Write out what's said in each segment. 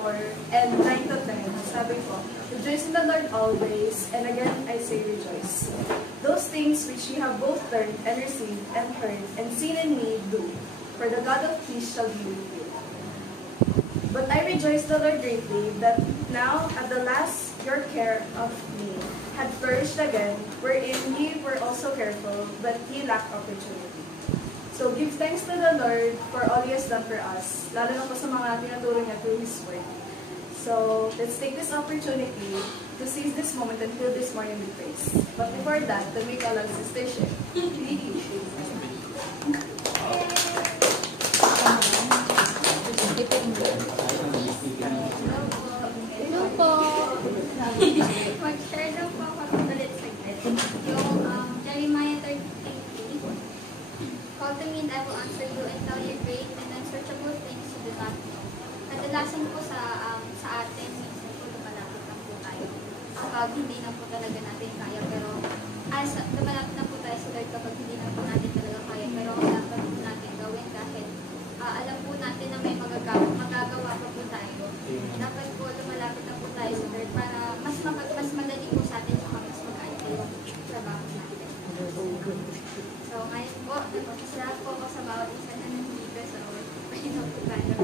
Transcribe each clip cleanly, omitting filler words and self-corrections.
4, and 9 to 10, sabi ko, rejoice in the Lord always, and again I say rejoice. Those things which ye have both learned and received and heard and seen in me do, for the God of peace shall be with you. But I rejoice the Lord greatly, that now at the last your care of me had flourished again, wherein ye were also careful, but ye lacked opportunity. So give thanks to the Lord for all He has done for us, lalo na po sa mga tinuturo niya through His Word. So let's take this opportunity to seize this moment and fill this morning with praise. But before that, to make a love sister share. Hello po. Mag-share daw po ako ulit saglit. Yung Jeremiah 30:20. Call to me and I will answer you and tell you great and unsearchable things you do not know. Kadalasan po sa atin, minsan po lumalapit lang po tayo. Kapag hindi na po talaga natin kaya, pero lumalapit na po tayo sa Lord kapag hindi na po natin talaga kaya, pero ang dapat po natin gawin dahil alam po natin na may magagawa pa po tayo. Dapat po lumalapit na po tayo sa Lord para mas madali po sa atin sa mas mag-aante yung trabaho natin. So ngayon po, nagpapasalamat po ako sa bawat isa na nandito. So, pahinga po tayo.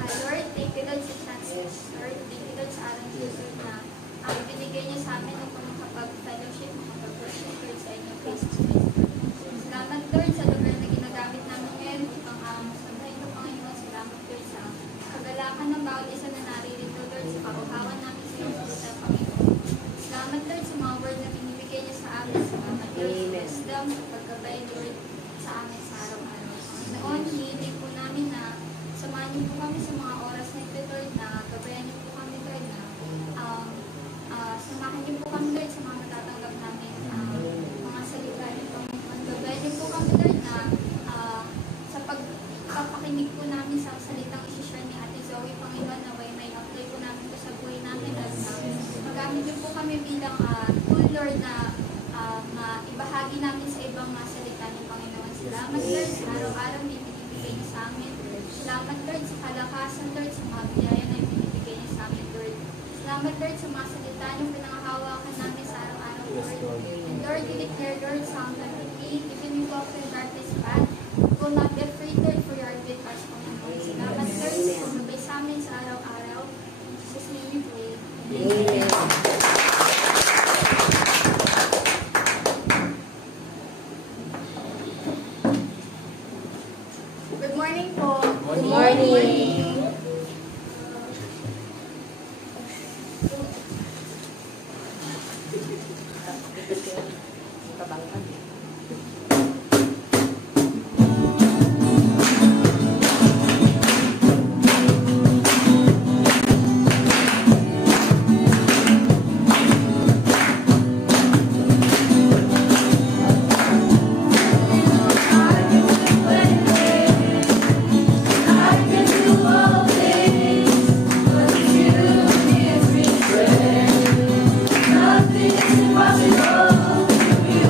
Lord, thank you Lord sa chances. Lord, thank you Lord sa araw ng Jesus na ibinigay niyo sa amin ng makapag-fellowship, makapag-worship Lord sa inyong face to face. Salamat Lord sa lugar na ginagamit namin ngayon upang sabahin ko Panginoon. Salamat Lord sa kagalakan ng bawat isa na naririto Lord sa pauhawan namin sa iyong salita Panginoon. Salamat Lord sa mga word na binibigay niyo sa amin. Salamat Lord sa wisdom, sa pagkabay Lord sa amin sa araw-araw. Noon, hihiling po namin na samahan niyo po kami sa mga oras na ito Lord, na gabayan niyo po kami Lord, na samahan niyo po kami Lord sa mga natatanggap namin mga salita niyo Panginoon. Gabayan niyo po kami Lord na sa pagpapakinig po namin sa salitang isi-share ni Ate Zoe Panginoon, na may apply po namin po sa buhay namin at magamit niyo po kami bilang tool Lord na ibahagi namin sa ibang salita niyo Panginoon. Salamat Lord sa araw-araw na ibinibigay niyo sa amin. Salamat Lord sa kalakasan Lord, sa mga biyaya na ibinibigay niyo sa amin Lord. Salamat Lord sa mga salita niyo pinangahawakan namin sa araw-araw Lord. And Lord, you declare Lord, Psalm 23, even if walk in darkness path, will not be afraid Lord, for you are with us Panginoon. Salamat Lord sa pagmabay sa amin sa araw-araw. In Jesus' name we pray. Amen. Good morning po. Good morning. Nothing is impossible. You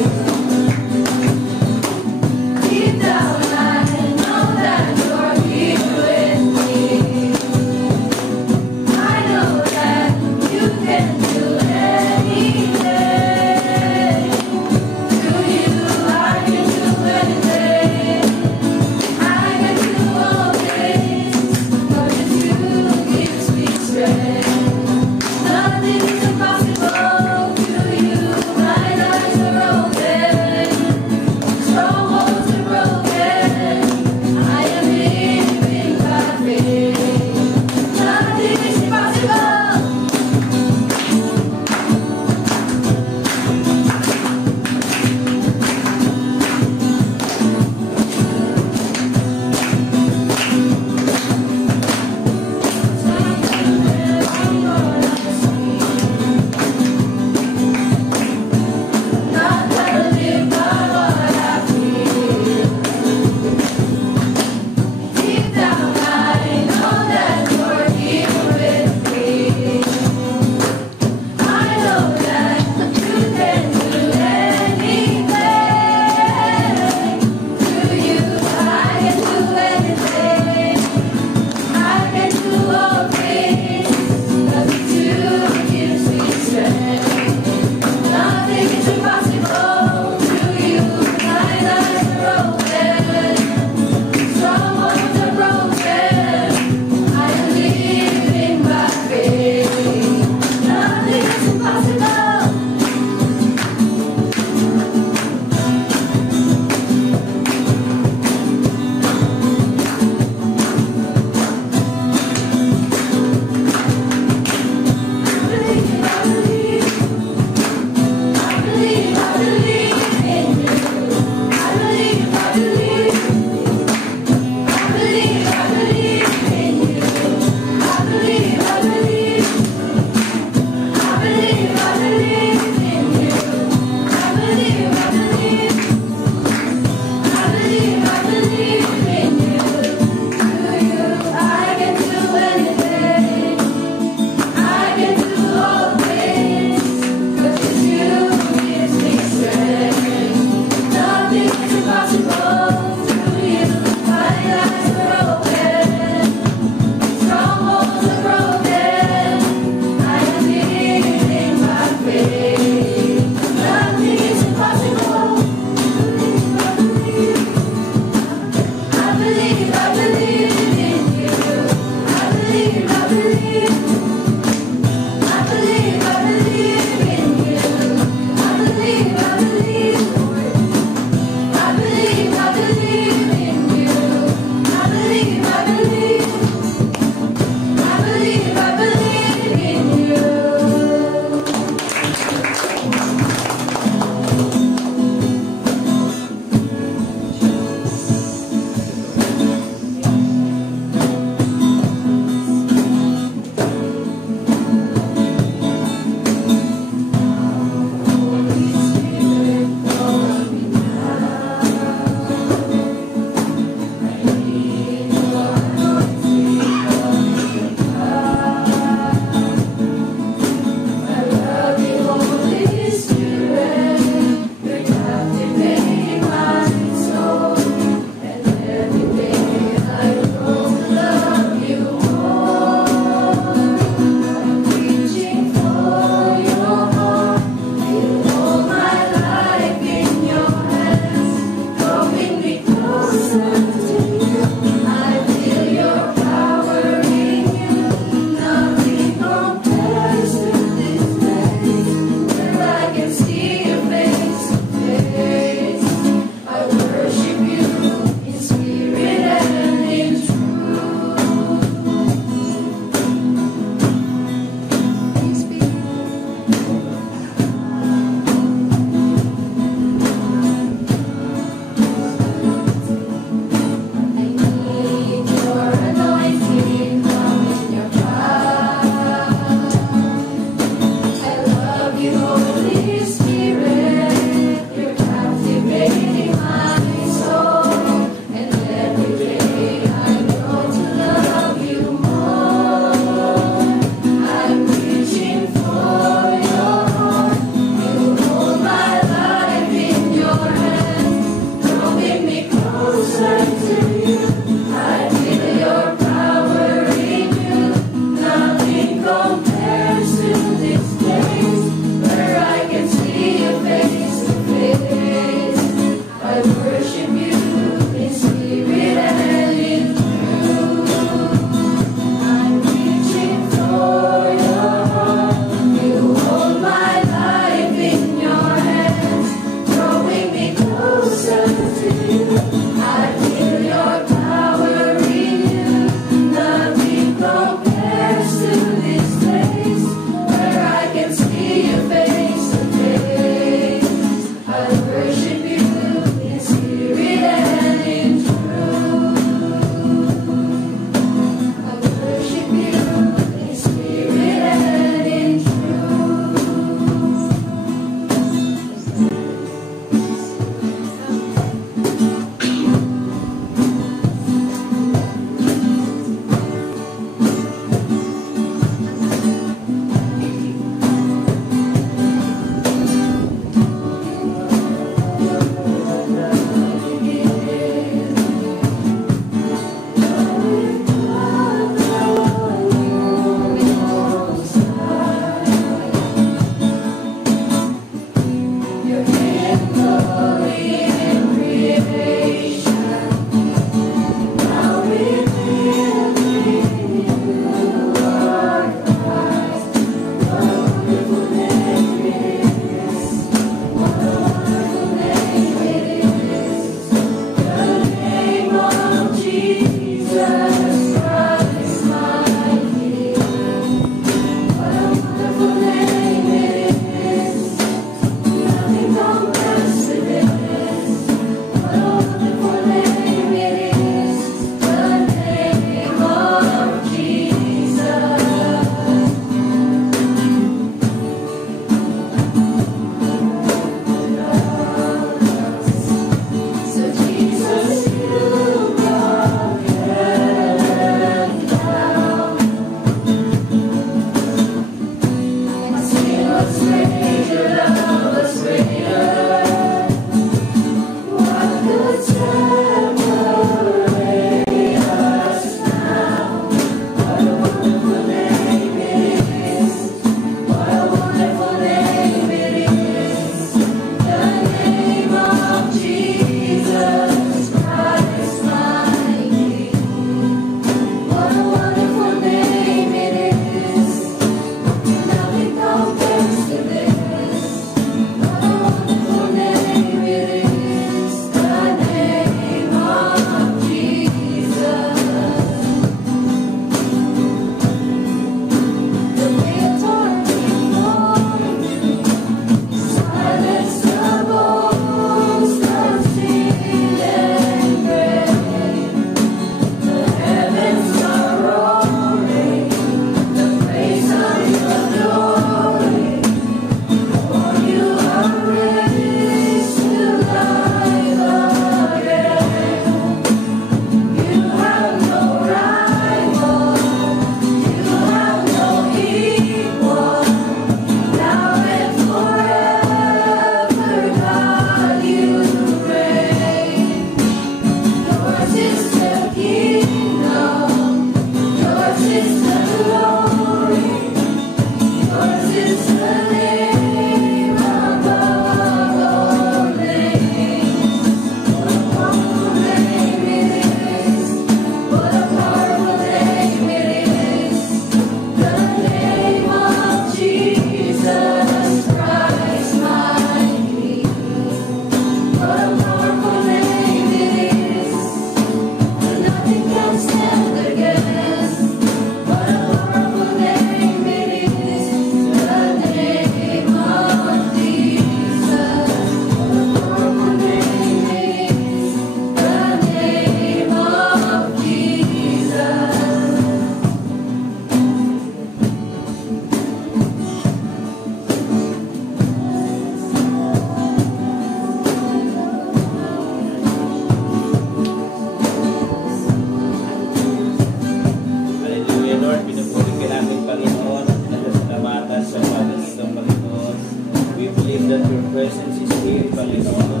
believe that your presence is here, Panginoon.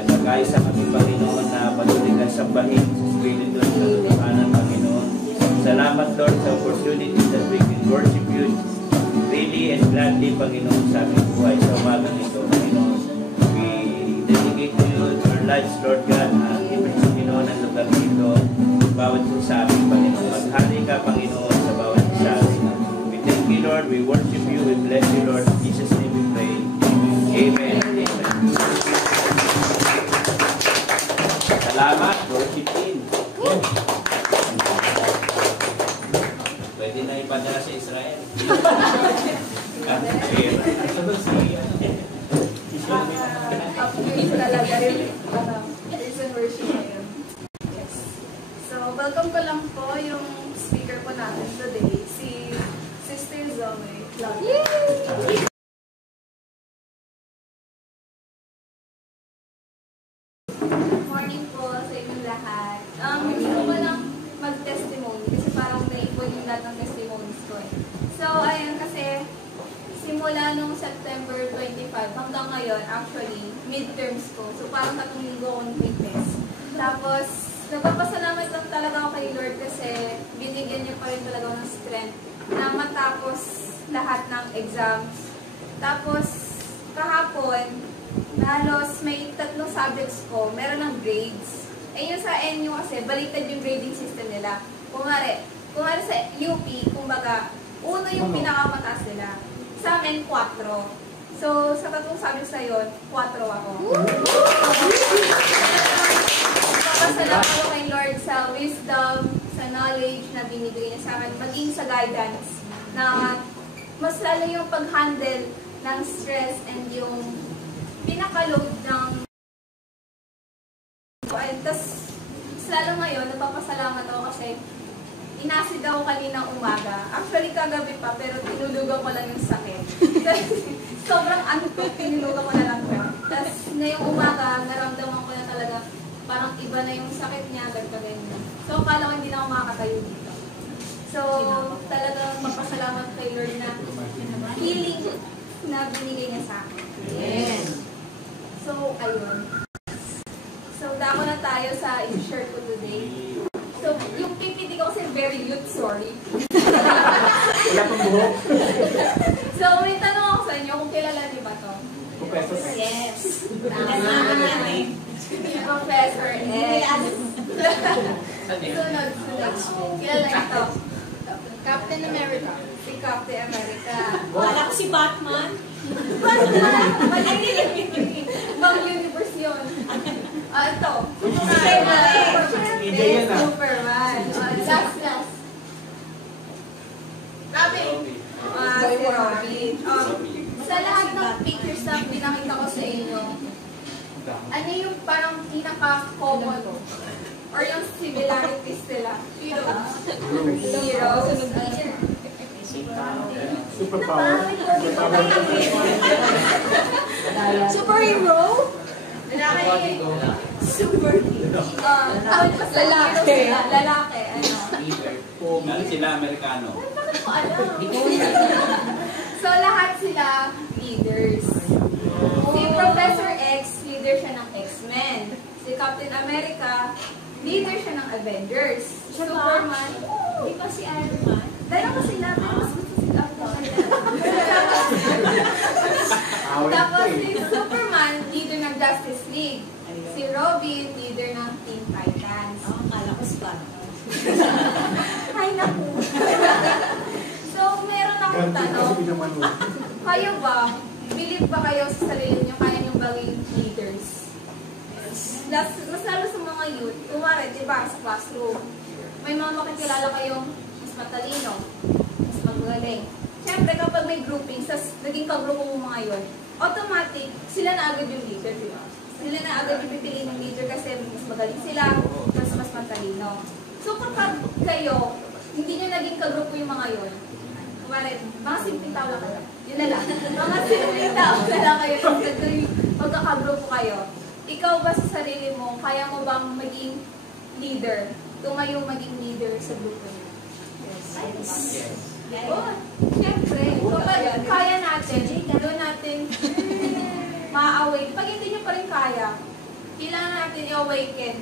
At magkaisa kami, Panginoon, na patuloy ka sambahin sa Espiritu at katotohanan, Panginoon. Salamat, Lord, sa opportunity that we can worship you really and gladly, Panginoon, sa aming buhay sa umagang ito, Panginoon. We dedicate to you our lives, Lord God, na ibig, Panginoon, ang lugar dito, bawat isa sa amin, Panginoon. Maghari ka, Panginoon, sa bawat isa sa amin. We thank you, Lord. We worship you. We bless you, Lord. In Jesus' name we pray. Amen. Amen. Salamat. Worship team. Pwede na ipadala sa Israel. Talaga rin. Praise and worship ngayon. Yes. So, welcome ko lang po yung speaker po natin today, si Sister Zoe. Yay! Good morning po sa inyong lahat. Hindi ko pa lang mag-testimony kasi parang naipon yung lahat ng testimonies ko. So, ayun kasi simula nung September 25 hanggang ngayon, actually, midterms ko. So, parang 3 linggo akong witness. Tapos, nagpapasalamat lang talaga ako kay Lord kasi binigyan niya pa rin talaga ng strength na matapos lahat ng exams. Tapos, kahapon, halos may 3 subjects ko, meron ng grades. Eh, yung sa NU kasi, baliktad yung grading system nila. Kumari sa UP, kumbaga, 1 yung pinakamataas nila. Sa amin, 4. So, sa 3 subjects na yun, 4 ako. Papasalamat ako kay Lord sa wisdom, sa knowledge na binigay niya sa akin, maging sa guidance na mas lalo yung pag-handle ng stress and yung pinaka-load ng tas lalo ngayon, napapasalamat ako kasi inasid ako kanina umaga. Actually, kagabi pa, pero tinulugan ko lang yung sakit. Sobrang antok, tinulugan ko na lang siya. Tapos, ngayong umaga, naramdaman ko na talaga, parang iba na yung sakit niya, ganyan. So, akala ko hindi na ako makakatayo dito. So, talagang magpasalamat kay Lord na healing na binigay niya sa akin. Yes. So, ayun. So, dako na tayo sa i-share ko today. So, yung PPT ko kasi very youth, sorry. Wala pang buhok. So, may tanong ako sa inyo kung kilala niyo ba to? Professor? Yes. Professor X. Sunod. Kilala niyo to? Captain America. Si Captain America. Wala ko si Batman. Batman! Bang universe yun. Ito. Superman. Last. Robin. Si Robin. Sa lahat ng pictures na pinakita ko sa inyo, ano yung parang pinaka-common or yung similarities nila? Heroes. Superpower. Superhero? Lalaki. Ano sila, Amerikano? Bakit ko alam? So, lahat sila leaders. Si Professor X, leader siya ng X-Men. Si Captain America, leader siya ng Avengers. Superman, di ba si Iron Man? Dalawa sila, pero mas gusto si Captain America. Tapos si Superman, leader ng Justice League. Si Robin, leader ng Teen Titans. Akala ko si Batman. Ay, naku. So, meron akong tanong. Kayo ba, believe ba kayo sa sarili niyo, kaya niyong bagay leaders? Mas lalo sa mga youth, kumari, di ba, sa classroom, may mga makikilala kayong mas matalino, mas magaling. Siyempre, kapag may grouping, naging kagrupo mo mga yun, automatic, sila na agad yung leader, di ba? Sila na agad yung pipiliin ng leader kasi mas magaling sila, mas matalino. So, kapag kayo, hindi nyo naging kagrupo yung mga yun, kumari, mga simpleng tao lang kayo. Yun na lang. Mga simpleng tao na lang kayo. Pagkakagrupo kayo. Ikaw ba sa sarili mo, kaya mo bang maging leader? Tumayong maging leader sa grupo niyo? Yes. Oh, siyempre. Kapag kaya natin, doon natin, kaya, kailangan natin i-awaken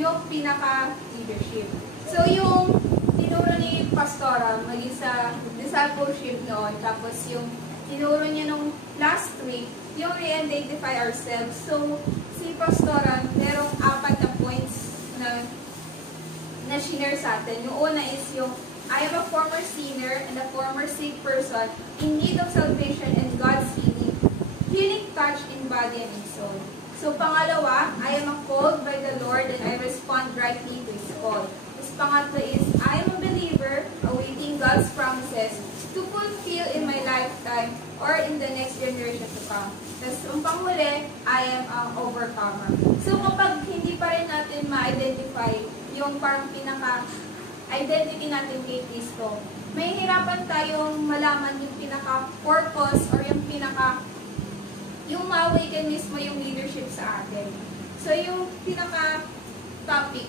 yung pinaka-leadership. So, yung tinuro ni Pastora, maging sa discipleship noon, tapos yung tinuro niya nung last week, yung re-identify ourselves. So, si Pastora, merong 4 na points na shinare sa atin. Yung una is yung, I am a former sinner and a former sick person in need of salvation and God's healing touch in body and in soul. So, pangalawa, I am called by the Lord and I respond rightly to His call. Tapos pangatlo is, I am a believer awaiting God's promises to fulfill in my lifetime or in the next generation to come. Tapos ang panghuli, I am an overcomer. So, kapag hindi pa rin natin ma-identify yung parang pinaka-identity natin kay Kristo, may hirapan tayong malaman yung pinaka-purpose or yung ma-awaken mismo yung leadership sa atin. So, yung pinaka-topic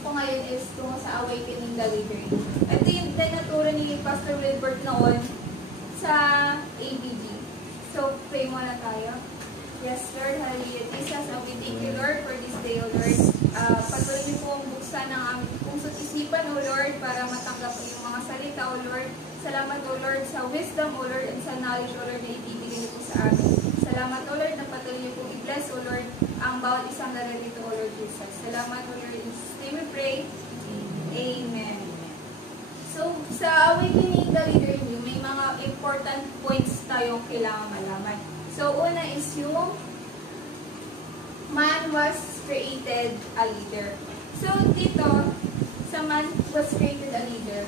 ko ngayon is tungo sa awakening the leader. Ito yung tinaturo ni Pastor Wilbert noon sa ABG. So, pray muna tayo. Yes, Lord, hallelujah. Jesus, we thank you, Lord, for this day, O Lord. Patuloy niyo po ang buksan ng aming puso't isipan, O Lord, para matanggap po yung mga salita, O Lord. Salamat, O Lord, sa wisdom, O Lord, and sa knowledge, O Lord, na ibibigay niyo po sa amin. Salamat, O Lord, na patuloy niyo po i-bless, O Lord, ang bawat isang narito, O Lord Jesus. Salamat, O Lord. In Jesus' name we pray. Amen. So, sa awakening the leader niyo, may mga important points tayong kailangan malaman. So, una is yung man was created a leader. So, dito, sa man was created a leader,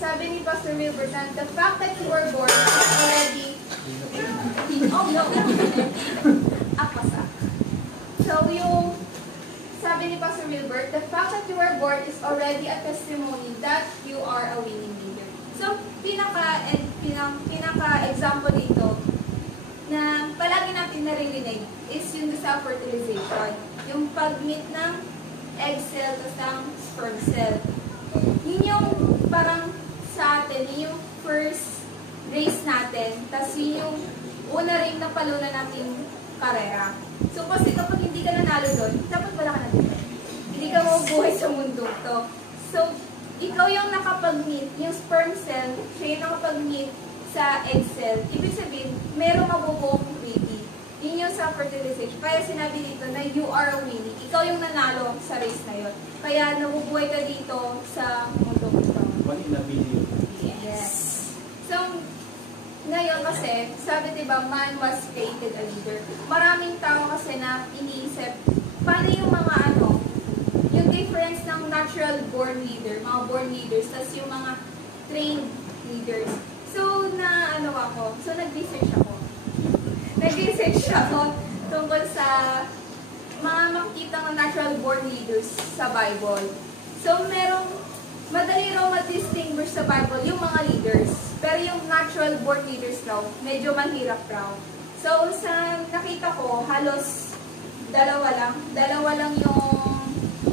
sabi ni Pastor Wilbert na the fact that you were born is already oh no akasa. So, yung sabi ni Pastor Wilbert, the fact that you were born is already a testimony that you are a winning leader. So, pinaka-example dito na palagi natin naririnig is yung self-fertilization. Yung pag-meet ng egg cell tapos ng sperm cell. Yun yung parang sa atin, yun yung first race natin, tapos yun yung una rin na palunan natin karera. So kasi kapag hindi ka nanalo doon, dapat wala ka na dito. Hindi ka mabubuhay sa mundo to. So, ikaw yung nakapag-meet, yung sperm cell, siya yung nakapag-meet sa egg cell. Ibig sabihin, merong mabubuong baby. Yun yung self-fertilization. Kaya sinabi dito na you are a winning. Ikaw yung nanalo sa race na yun. Kaya nabubuhay ka dito sa mundo ito. One in a billion. Yes. So, ngayon kasi, sabi diba, man was created a leader. Maraming tao kasi na iniisip, paano yung mga yung difference ng natural born leader, mga born leaders, tas yung mga trained leaders. So, nag-research ako. Nag-research ako tungkol sa mga makikita ng natural born leaders sa Bible. So, madali raw ma-distinguish sa Bible yung mga leaders. Pero yung natural born leaders raw, medyo mahirap raw. So, sa nakita ko, halos dalawa lang yung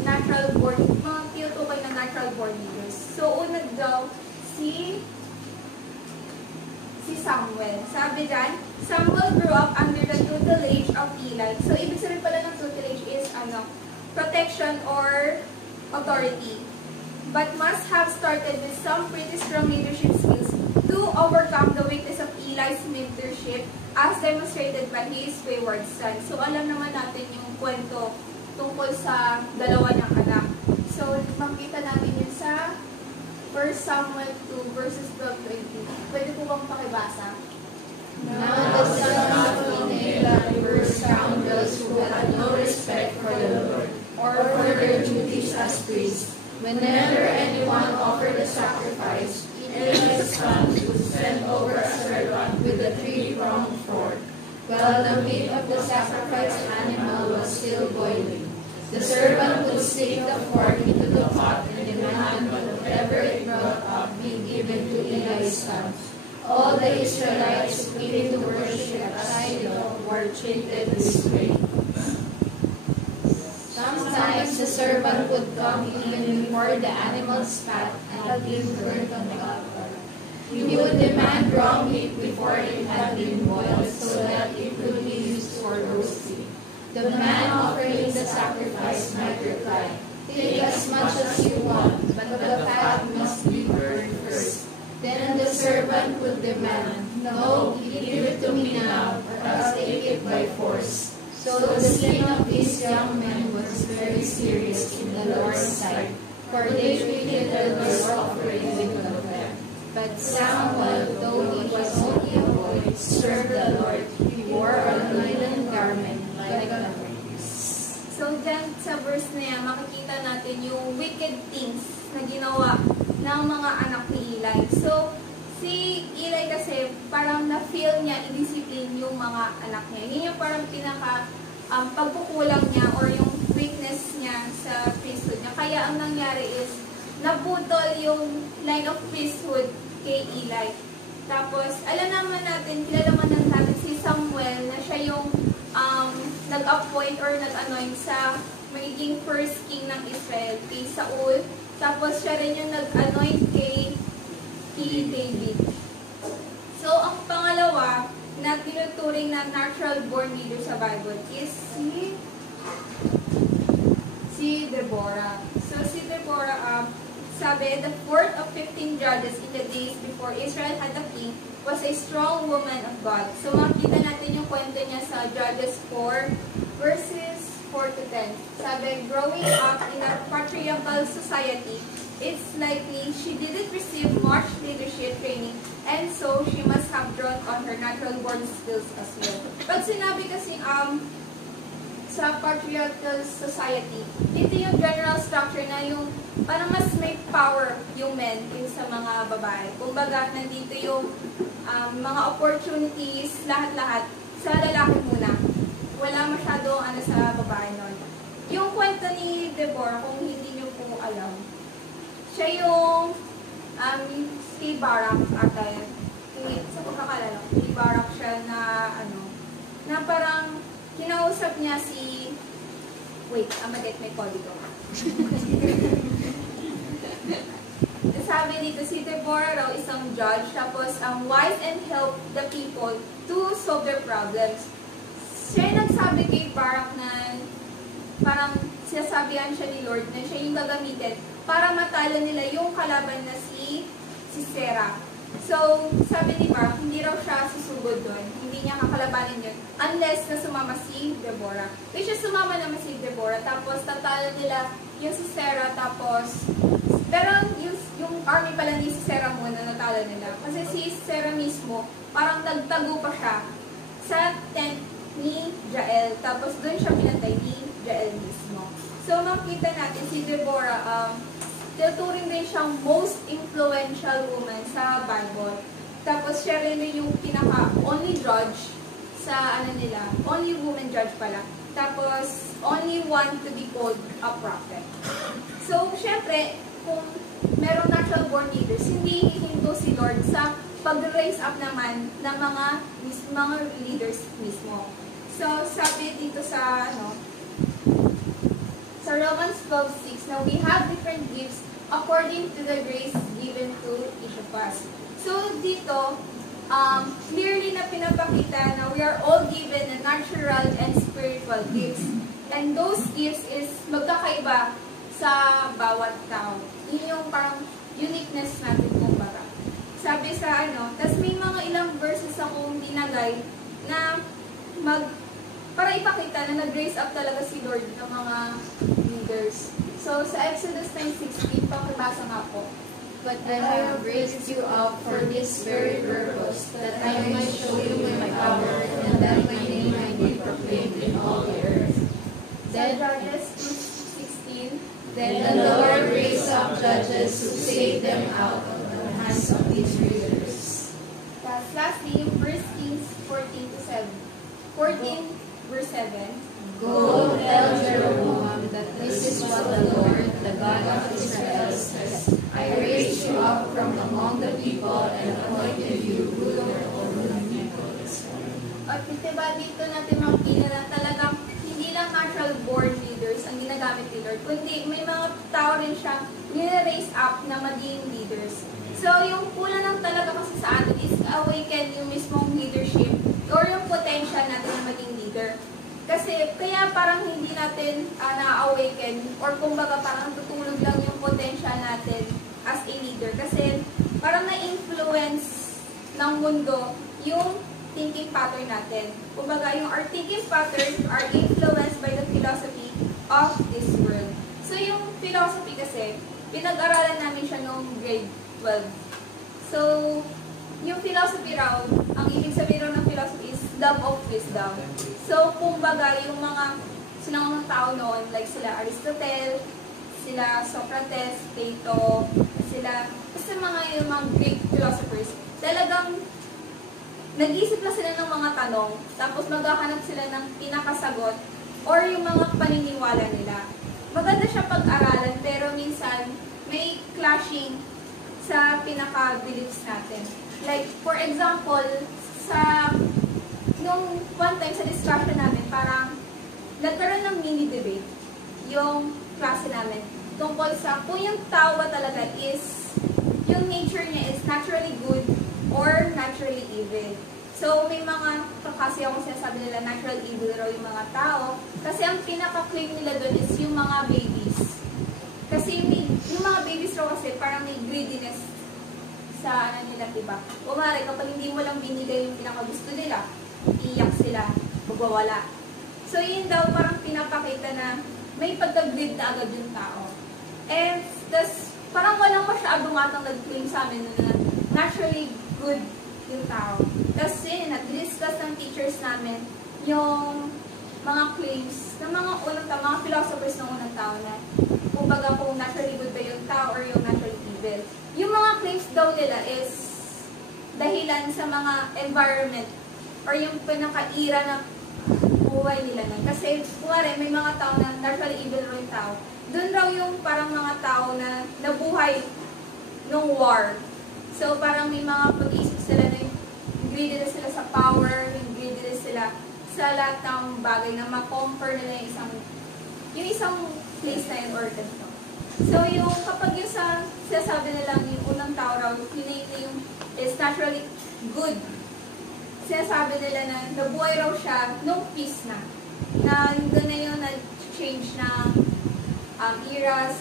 natural born, mga tinutukoy na natural born leaders. So, una daw, si Samuel. Sabi dyan, Samuel grew up under the tutelage of Eli. So, ibig sabihin pala ng tutelage is, protection or authority. But must have started with some pretty strong leadership skills to overcome the weakness of Eli's mentorship as demonstrated by his wayward son. So, alam naman natin yung kwento tungkol sa dalawa niyang anak. So, makita natin yun sa 1 Samuel 2 verses 12-20. Pwede po bang pakibasa? Now the sons of Eli were scoundrels who had no respect for the Lord or for their duties as priests. Whenever anyone offered a sacrifice, Eli's sons would send over a servant with a 3-pronged fork. While the meat of the sacrificed animal was still boiling, the servant would stick the fork into the pot and demand that whatever it brought up be given to Eli's sons. All the Israelites who came to worship as idol were treated this way. Sometimes the servant would come even before the animal's fat and give burnt on the altar. He would demand raw meat before it had been boiled so that it could be used for roasting. The man offering the sacrifice might reply, "Take as much as you want, but the fat must be burned first." Then the servant would demand, "No, give it to me now, or I'll take it by force." So the sin of these young men was very serious in the Lord's sight, for they treated the Lord's offering with them. But Samuel, though he was only a boy, served the Lord. He wore a linen garment like a priest. So, dyan sa verse na yan, makikita natin yung wicked things na ginawa ng mga anak ni Eli. So, si Eli kasi parang na-feel niya i-discipline yung mga anak niya. Yun yung parang pinaka pagkukulang niya or yung weakness niya sa priesthood niya. Kaya ang nangyari is, nabutol yung line of priesthood kay Eli. Tapos, alam naman natin, kilala naman natin si Samuel na siya yung nag-appoint or nag-anoint sa magiging first king ng Israel, kay Saul. Tapos, siya rin yung nag-anoint kay David. So, ang pangalawa na tinuturing na natural-born leader sa Bible is si Deborah. So, si Deborah, sabi, the fourth of 15 judges in the days before Israel had a king was a strong woman of God. So, makita natin yung kwento niya sa Judges 4, verses 4 to 10. Sabi, growing up in a patriarchal society, it's likely she didn't receive much leadership training, and so she must have drawn on her natural-born skills as well. Pag sinabi kasi sa patriarchal society, ito yung general structure na yung parang mas may power yung men kaysa sa mga babae. Kumbaga, nandito yung mga opportunities, lahat-lahat sa lalaki muna. Wala masyadong sa babae nun. Yung kwento ni Deborah, kung hindi nyo po alam, siya yung si Barak ata sa pagkakalala. Si Barak siya na na parang kinausap niya si get my código. Sabi dito, si Deborah raw isang judge, tapos wise and help the people to solve their problems. Siya yung nagsabi kay Barak na parang sinasabihan siya ni Lord na siya yung gagamitin para matalo nila yung kalaban na si Sisera. So, sabi ni Barak, hindi raw siya susugod doon. Hindi niya kakalabanin yun unless na sumama si Deborah. Which is sumama naman si Deborah, tapos tatalo nila yung Sisera, tapos pero yung army pala ni Sisera muna natalo nila. Kasi si Sisera mismo, parang nagtago pa siya sa tent ni Jael. Tapos doon siya pinatay ni Jael mismo. So, makita natin si Deborah, tinuturing din siyang most influential woman sa Bible. Tapos, siya rin yung pinaka-only judge sa only woman judge pala. Tapos, only one to be called a prophet. So, syempre, kung merong natural-born leaders, hindi hihinto si Lord sa pag-raise up naman ng mga leaders mismo. So, sabi dito sa Romans 12:6, now we have different gifts according to the grace given to each of us. So, dito, clearly na pinapakita na we are all given a natural and spiritual gifts. And those gifts is magkakaiba sa bawat tao. Yun yung parang uniqueness natin kumbaga. Sabi sa tas may mga ilang verses akong dinagay na para ipakita na nag-raise up talaga si Lord ng mga leaders. So, sa Exodus 9:16, pakibasa nga po. But I have raised you up for this very purpose, that I might show you my power, and that my name might be proclaimed in all the earth. Then, Judges 2:16, Then the Lord raised up judges who saved them out of the hands of these leaders. Lastly, 1 Kings 14:7. 14 verse 7. Go tell Jeroboam that this is what the Lord, the God of Israel, says. I raised you up from among the people and appointed you ruler over the people of Israel. At diba dito natin makikita na talagang hindi lang natural-born leaders ang ginagamit ni Lord, kundi may mga tao rin siya nire-raise up na maging leaders. So, yung kulang lang talaga kasi sa atin is awaken yung mismong leadership or yung potential natin na maging leader. Kasi Kasi, kaya parang hindi natin na-awaken or kumbaga parang tutulog lang yung potential natin as a leader. Kasi, parang na-influence ng mundo yung thinking pattern natin. Kumbaga, our thinking patterns are influenced by the philosophy of this world. So, yung philosophy kasi, pinag-aralan namin siya noong grade 12. So, yung philosophy raw, ang ibig sabihin raw ng philosophy is love of wisdom. So, kumbaga, yung mga sinangang tao noon, like sila Aristotle, sila Socrates, Plato, sila, kasi yung mga Greek philosophers, talagang nag-iisip na sila ng mga tanong, tapos maghahanap sila ng pinakasagot or yung mga paniniwala nila. Maganda siya pag-aralan, pero minsan may clashing sa pinaka-beliefs natin. Like, for example, nung one time sa discussion namin, parang nagkaroon ng mini-debate yung klase namin tungkol sa kung yung tao ba talaga is, yung nature niya is naturally good or naturally evil. So, may mga, kasi ako sinasabi nila, natural evil raw yung mga tao. Kasi ang pinaka-claim nila doon is yung mga babies. Kasi yung mga babies raw kasi parang may greediness sa nila, diba? Kumari, kapag hindi mo lang binigay yung pinakagusto nila, iiyak sila, magwawala. So, yun daw parang pinapakita na may pagka-greed na agad yung tao. And, tas, parang walang masyadong atang nag-claim sa amin na naturally good yung tao. Kasi, nag-discuss ng teachers namin yung mga claims ng mga unang tao, mga philosophers ng unang tao na kumbaga kung naturally good ba yung tao or yung naturally evil. Yung mga claims daw nila is dahilan sa mga environment or yung pinaka-ira na buhay nila nun. Kasi, kumari, may mga tao na naturally evil rin yung tao. Doon raw yung parang mga tao na nabuhay nung war. So, parang may mga pag-iisip sila na greedy na sila sa power, greedy na sila sa lahat ng bagay na ma-conquer nila yung isang place na yun or ganito. So, yung kapag yung sinasabi nila yung unang tao raw, yung is naturally good. Sinasabi nila na nabuhay raw siya nung peace na. Na doon na yung nag-change ng eras,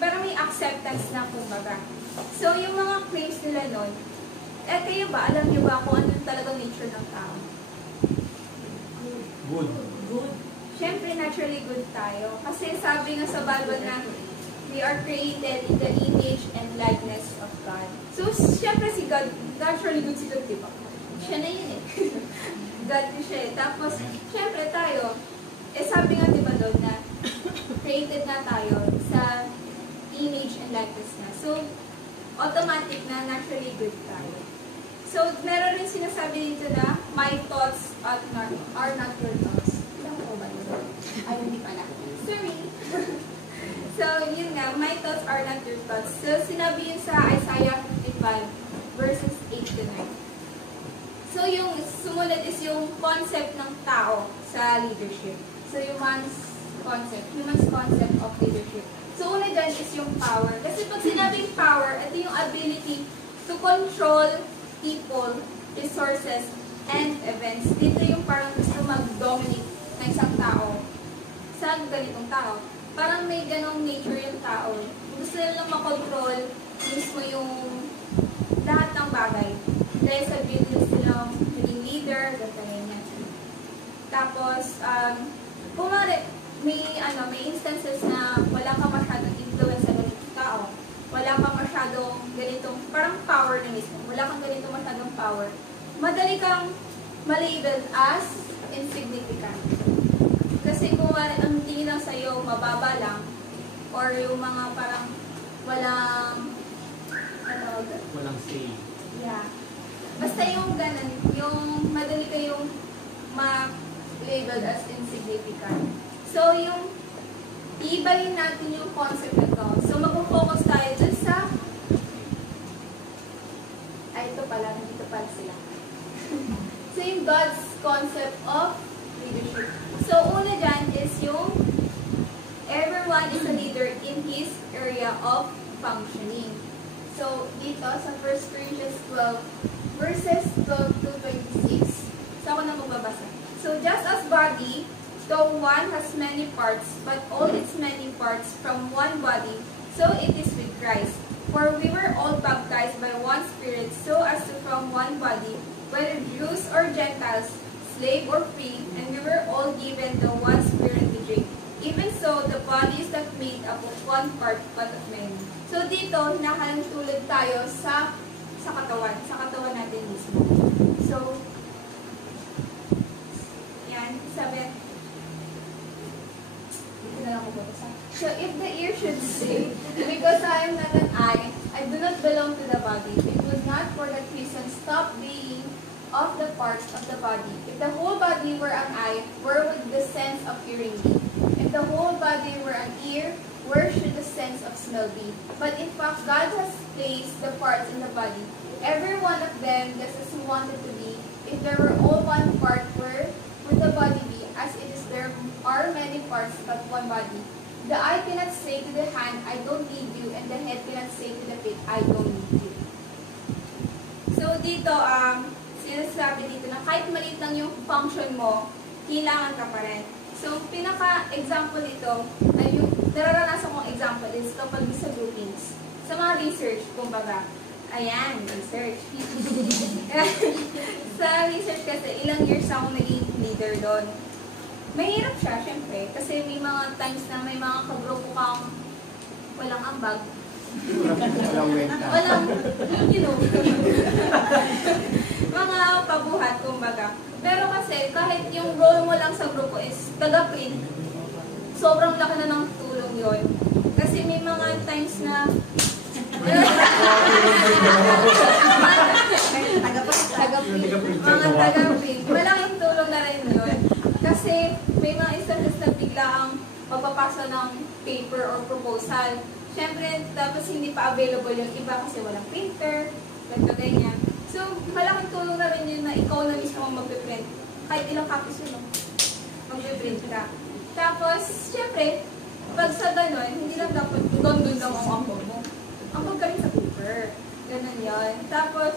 pero may acceptance na kumbaga. So, yung mga claims nila nun, kayo ba, alam niyo ba kung ano talagang nature ng tao? Good. Good. Siyempre, naturally good tayo. Kasi sabi nga sa Bible na, we are created in the image and likeness of God. So, siyempre si God, naturally good si God, diba? Siya na yun eh. God siya eh. Tapos, siyempre tayo, sabi nga diba doon na, created na tayo sa image and likeness na. So, automatic na naturally good tayo. So, meron rin sinasabi dito na, my thoughts are not your thoughts. Alam ko ba yun? Ay, hindi pala. Sorry. So, yun nga, my thoughts are not your thoughts. So, sinabi yun sa Isaiah 55, verses 8 to 9. So, yung sumunod is yung concept ng tao sa leadership. So, human's concept of leadership. So, una dyan is yung power. Kasi pag sinabing power, ito yung ability to control people, resources, and events. Dito yung parang gusto mag-dominate ng isang tao sa ganitong tao. Parang may ganong nature yung tao. Gusto nila lang makontrol mismo yung lahat ng bagay. Dahil sa business nilang naging leader, ganyan. Tapos, kumari, may instances na wala ka masyadong influence sa ganitong tao. Wala ka masyadong ganitong, parang power na mismo. Wala kang ganitong masyadong power. Madali kang malabel as insignificant. Kasi kung ang tingin lang sa'yo, mababa lang, or yung mga parang walang say. Yeah. Basta yung ganun, yung madali kayong ma-label as insignificant. So, yung iibahin natin yung concept nito. So, mag-focus tayo dun sa ito pala, dito pala sila. So, yung God's concept of leadership. So, una dyan is yung everyone is a leader in his area of functioning. So, dito sa 1 Corinthians 12, verses 12 to 26. So, ako na magbabasa. So, just as body Though one has many parts, but all its many parts from one body, so it is with Christ. For we were all baptized by one Spirit, so as to form one body, whether Jews or Gentiles, slave or free, and we were all given the one Spirit to drink. Even so, the body is not made up of one part, but of many. So dito, nakahalintulad tayo sa katawan natin mismo. So, yan, sabi, dito na lang ako bata. So if the ear should say, because I am not an eye, I do not belong to the body, it would not for that reason stop being of the parts of the body. If the whole body were an eye, where would the sense of hearing be? If the whole body were an ear, where should the sense of smell be? But in fact, God has placed the parts in the body, every one of them just as He wanted to be. If there were all one part, where would the body be? As it is, there are many parts, but one body. The eye cannot say to the hand, I don't need you, and the head cannot say to the feet, I don't need you. So dito, sinasabi dito na kahit maliit lang yung function mo, kailangan ka pa rin. So, pinaka-example dito, ay yung nararanasan kong example is kapag sa groupings. Sa mga research, kumbaga, ayan, research. Sa research kasi, ilang years akong naging leader doon. Mahirap siya, syempre, kasi may mga times na may mga kagrupo kang walang ambag. Walang, mga pabuhat, kumbaga. Pero kasi, kahit yung role mo lang sa grupo is taga-print, sobrang laki na ng tulong yon. Kasi may mga times na mga taga-print, malaking tulong na rin yun. Kasi may mga instances na bigla ang magpapasa ng paper or proposal. Siyempre, tapos hindi pa available yung iba kasi walang printer, ganyan. So, malaking tulong na rin yun na ikaw na mismo ang magpiprint. Kahit ilang copies yun, magpiprint ka. Tapos, siyempre, pag sa gano'n, hindi lang dapat doon lang ang ambag mo. Ambag ka rin sa paper. Ganun yun. Tapos,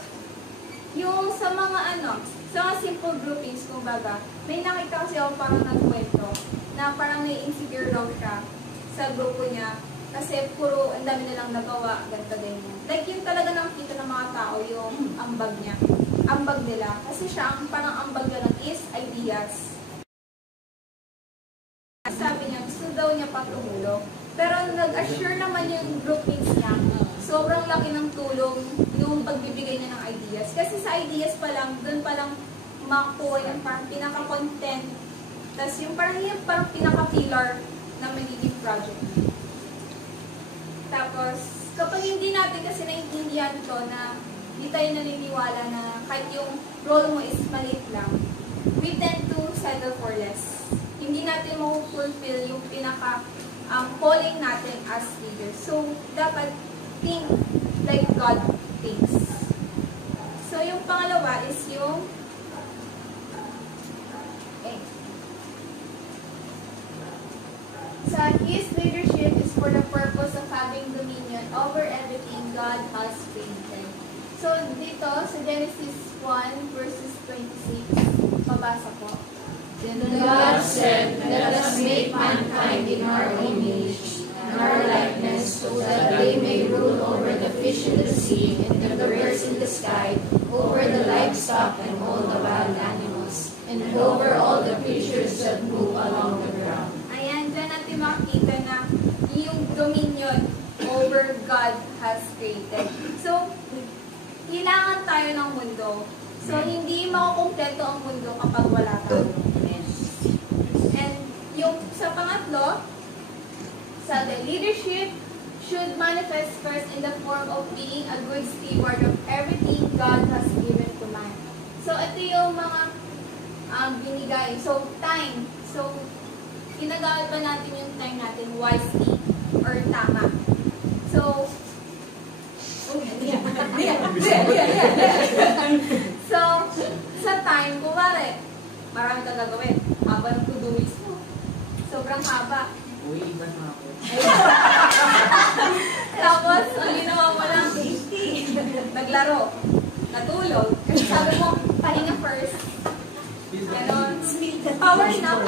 yung sa mga sa mga simple groupings, kumbaga, may nakita kasi ako parang nagkwento na parang insecure daw siya sa grupo niya kasi puro ang dami nilang nagawa, ganyan. Like yung talaga nakikita ng mga tao yung ambag niya. Ambag nila. Kasi siya, parang ambag niya lang is ideas. Sabi niya, gusto daw niya pa tumulong. Pero nag-assure naman yung groupings niya, sobrang laki ng tulong yung pagbibigay niya ng ideas. Kasi sa ideas pa lang, doon pa lang makuha yung parang pinaka-content. Tapos yung parang pinaka-pillar na magiging project. Tapos, kapag hindi natin kasi naiintindihan ito na hindi tayo naniniwala na kahit yung role mo is maliit lang, we tend to settle for less. Hindi natin ma-fulfill yung pinaka-calling natin as leaders. So, dapat think like God thinks. So, yung pangalawa is yung sa His leadership is for the purpose of having dominion over everything God has created. So, dito, sa Genesis 1 verses 26, mabasa po. Then God said, let us make mankind in our image, in our likeness, so that they may rule over the fish in the sea, and the birds in the sky, over the livestock and all the wild animals, and over all the creatures that move along the ground. Ayan, dyan natin makikita na yung dominion over God has created. So, kailangan tayo ng mundo. So, hindi makukumpleto ang mundo kapag wala tayo. And yung sa pangatlo, sa the leadership should manifest first in the form of being a good steward of everything God has given to man. So, ito yung mga binigay. So, time. So, ginagamit ba natin yung time natin wisely or tama? So, so, sa time, kumare, marami kang gagawin. Haba ng to-do list mo. Sobrang haba. Uy, iba na ako. Tapos, ang ginawa mo lang, naglaro, natulog. Kasi sabi mo, pahinga first. Ganon. power nap,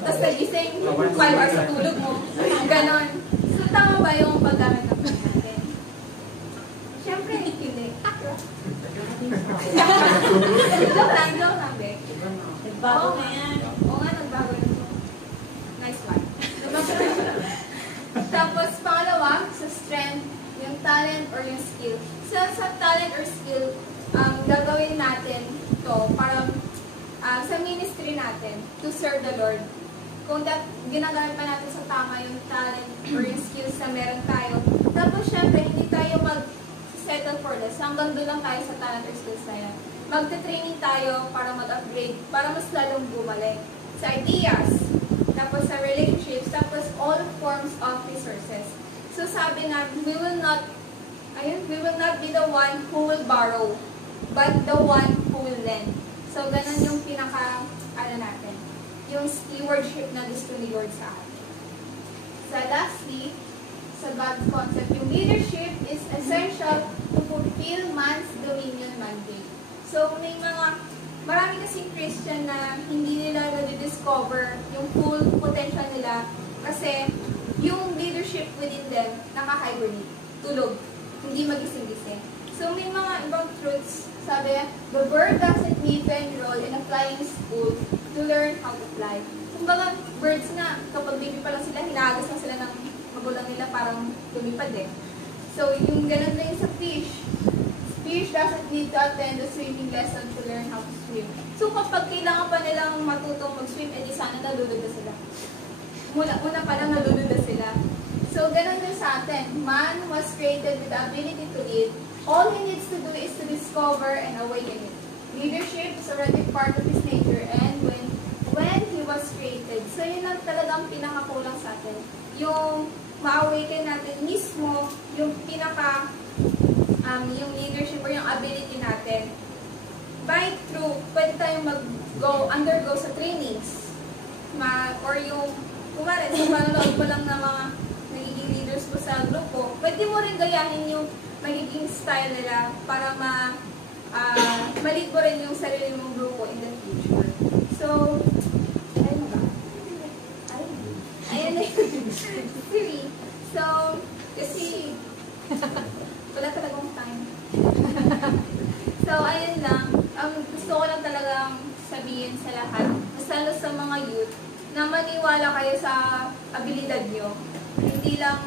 tapos nagising 5 hours sa tulog mo. Ganon. So, tama ba yung paggamit ng phone natin? Siyempre, hindi. Joke lang, Bek. Nagbago na yan. Oo nga, nagbago na ito. Nice one. Tapos, pangalawa, sa strength, yung talent or yung skill. Sa talent or skill, gagawin natin to para sa ministry natin to serve the Lord. Kung ginagamit pa natin sa tama yung talent or yung skills na meron tayo. Tapos, syempre, hindi tayo mag-settle for less. Hanggang doon lang tayo sa talent or skills na yan. Magte-training tayo para mag-upgrade, para mas lalong bumalik sa ideas, tapos sa relationships, tapos all forms of resources. So sabi nga, we will not be the one who will borrow, but the one who will lend. So ganun yung natin, yung stewardship na gusto ni Lord sa atin. So lastly, sa God's concept, yung leadership is essential to fulfill man's dominion mandate. So, marami kasing Christian na hindi nila na-discover yung full potential nila kasi yung leadership within them nakaka-hibernate, tulog, hindi magising-gising. So, may mga ibang truths. Sabi, the bird doesn't need to enroll in a flying school to learn how to fly. Kumbaga, birds na, kapag baby pa lang sila, hinahagas lang sila ng magulang nila parang lumipad eh. So, yung ganun na yung sa fish. Fish doesn't need to attend the swimming lesson to learn how to swim. So, kapag kailangan pa nilang matutong mag-swim, edi sana nalulod na sila. Una pa lang nalulod na sila. So, ganun din sa atin. Man was created with the ability to lead. All he needs to do is to discover and awaken it. Leadership is already part of his nature and when he was created. So, yun ang talagang pinakakulang sa atin. Yung ma-awaken natin mismo, yung yung leadership or yung ability natin. By through, pwede tayong undergo sa trainings. Or yung, kumari, kung manonood ko lang ng mga nagiging leaders ko sa grupo, pwede mo rin gayahin yung magiging style nila para ma-lead mo rin yung sarili mong grupo in the future. So, ayun ba? Ayun na yung theory. So, kasi, wala talagang time. So, ayun lang. Gusto ko lang talagang sabihin sa lahat, mas lalo sa mga youth, na maniwala kayo sa abilidad nyo. Hindi lang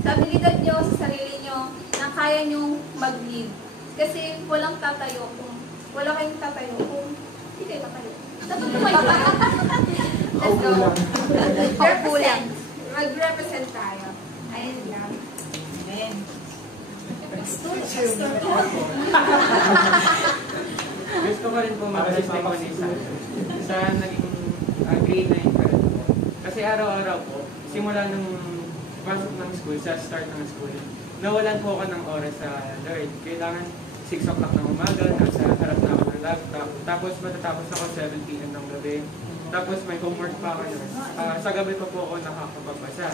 sa abilidad nyo, sa sarili nyo, na kaya nyong mag-lead. Kasi walang tatayo wala kayong tatayo kung hindi kayo tatayo. Dapat tumayo. Let's go. Represent. Mag-represent tayo. Ayun lang. Amen. Gusto ko rin po mag-testimony sa naging grade 9 pa rin po. Kasi araw-araw po, simula nung pasok ng school, sa start ng school, nawalan po ako ng oras sa Lord. Kailangan 6 o'clock ng umaga, nasa harap na ako ng laptop. Tapos matatapos ako 7 p.m. ng gabi. Tapos may homework pa ako nun. Sa gabi pa po ako nakakapagbasa.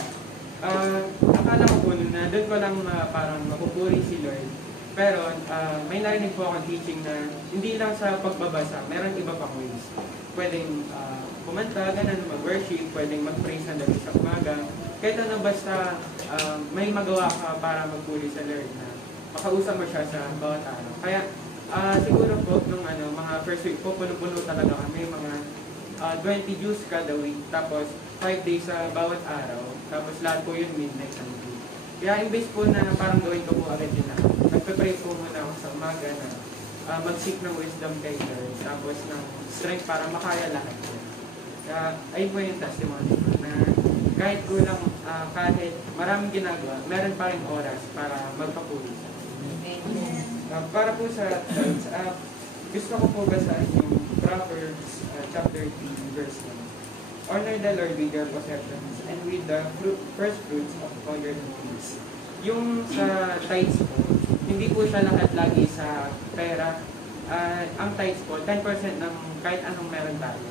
Akala ko po na doon ko lang parang mapupuri si Lord. Pero may narinig po akong teaching na hindi lang sa pagbabasa, meron iba pang ways. Pwedeng kumanta, ganun, mag-worship, pwedeng mag-praise na gabi sa umaga. Kahit ano basta may magawa ka para magpuri sa Lord na makausap mo siya sa bawat araw. Kaya siguro po nung mga first week po, puno-puno talaga kami, mga 20 Jews kada week, tapos 5 days sa bawat araw, tapos lahat po yun midnight ang week. Kaya imbes po na parang gawin ko po agad yun na, nagpe-pray po muna ako sa umaga na mag-seek ng wisdom kay Lord, tapos ng strength para makaya lahat po. Kaya ayun po yung testimony ko na kahit kulang, kahit maraming ginagawa, meron pa rin oras para magpapuri sa para po sa thirds, gusto ko po basahin yung Proverbs chapter 3 verse 1. Honor the Lord with your possessions and with the first fruits of all your increase. Yung sa tithes po, hindi po siya lahat lagi sa pera. Ang tithes po, 10% ng kahit anong meron tayo.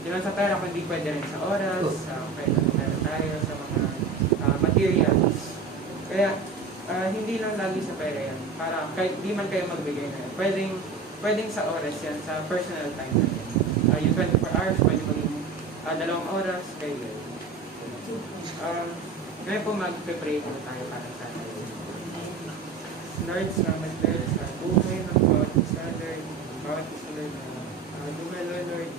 Di lang sa pera, kundi pwede rin sa oras, sa kahit anong meron tayo, sa mga materials. Kaya, hindi lang lagi sa pera yan. Para kahit di man kayo magbigay na yan. Pwedeng sa oras yan, sa personal time natin. Yung 24 hours, pwede maging 2 oras, kayo. Ngayon po mag-pray po tayo para sa atin. Lord, salamat Lord sa buhay ng bawat isa, Lord. Bawat isa, Lord, na dumalo, Lord, Lord,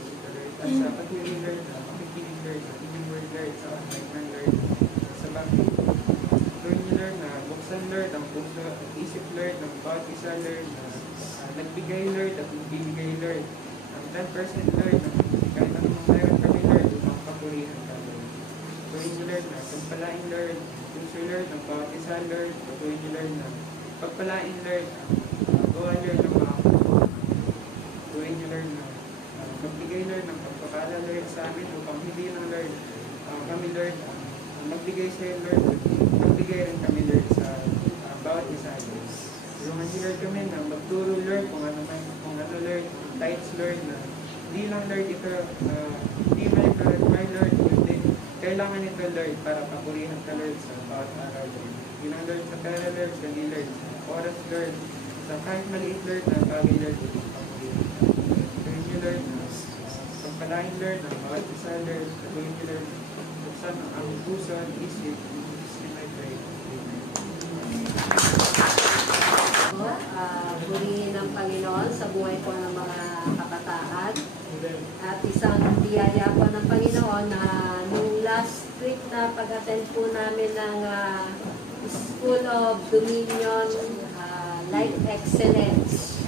at sa patuloy, Lord, na makikinig, Lord, sa inyong word, Lord, sa online man, Lord, sa bakit. Lord niyo, Lord, na buksan, Lord, ang puso at isip, Lord, ng bawat isa, Lord, na nagbigay, Lord, at nagbibigay, Lord, ang 10%, Lord, na kahit anong meron kami, Lord, upang papurihan ka, Lord. Patuloy niyo, Lord, na pagpalain, Lord, puso, Lord, ng bawat isa, Lord, patuloy niyo, Lord, na pagpalain, Lord, gawa, Lord, ng mga patuloy niyo, Lord, na magbigay, Lord, ng pagpapala, Lord, sa amin, upang hindi lang, Lord, kami, Lord, magbigay sa iyo, Lord, magbigay rin kami, Lord, sa bawat isa, Lord. Tulungan niyo, Lord, kami na magturo, Lord, kung ano, Lord, tithes, Lord, na hindi lang, Lord, ito, hindi man ito, my Lord, kundi kailangan ito, Lord, para papurihan ka, Lord, sa bawat araw, Lord. Hindi lang, Lord, sa pera, Lord, sa Lord, sa oras, Lord, sa kahit maliit, Lord, na bagay, Lord, upang papurihan ka. Tulungan niyo, Lord, na pagpalain, Lord, ng bawat isa, Lord, tulungan niyo, Lord, buksan ang puso at isip, in Jesus' name I pray. Purihin ng Panginoon sa buhay po ng mga kabataan. At isang biyaya po ng Panginoon na nung last week na pag-attend po namin ng School of Dominion Life Excellence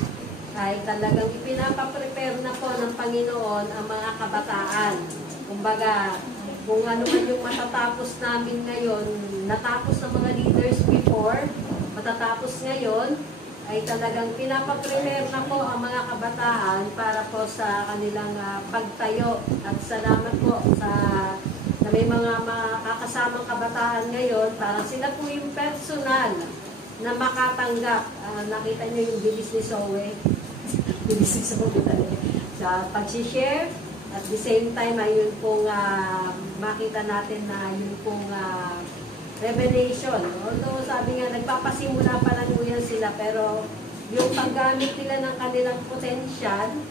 ay talagang ipinapaprepare na po ng Panginoon ang mga kabataan. Kumbaga, kung ano man yung matatapos namin ngayon, natapos ng mga leaders before, matatapos ngayon, ay talagang pinapaprepare na po ang mga kabataan para po sa kanilang pagtayo. At salamat po sa na may mga makakasamang kabataan ngayon para sila po yung personal na makatanggap. Nakita nyo yung bilis ni Zoe. Bilis ni Zoe talaga. Sa pag-share, at the same time ay yun pong makita natin na yun pong revelation. Although sabi nga, nagpapasimula pa lang yan sila, pero yung paggamit nila ng kanilang potential,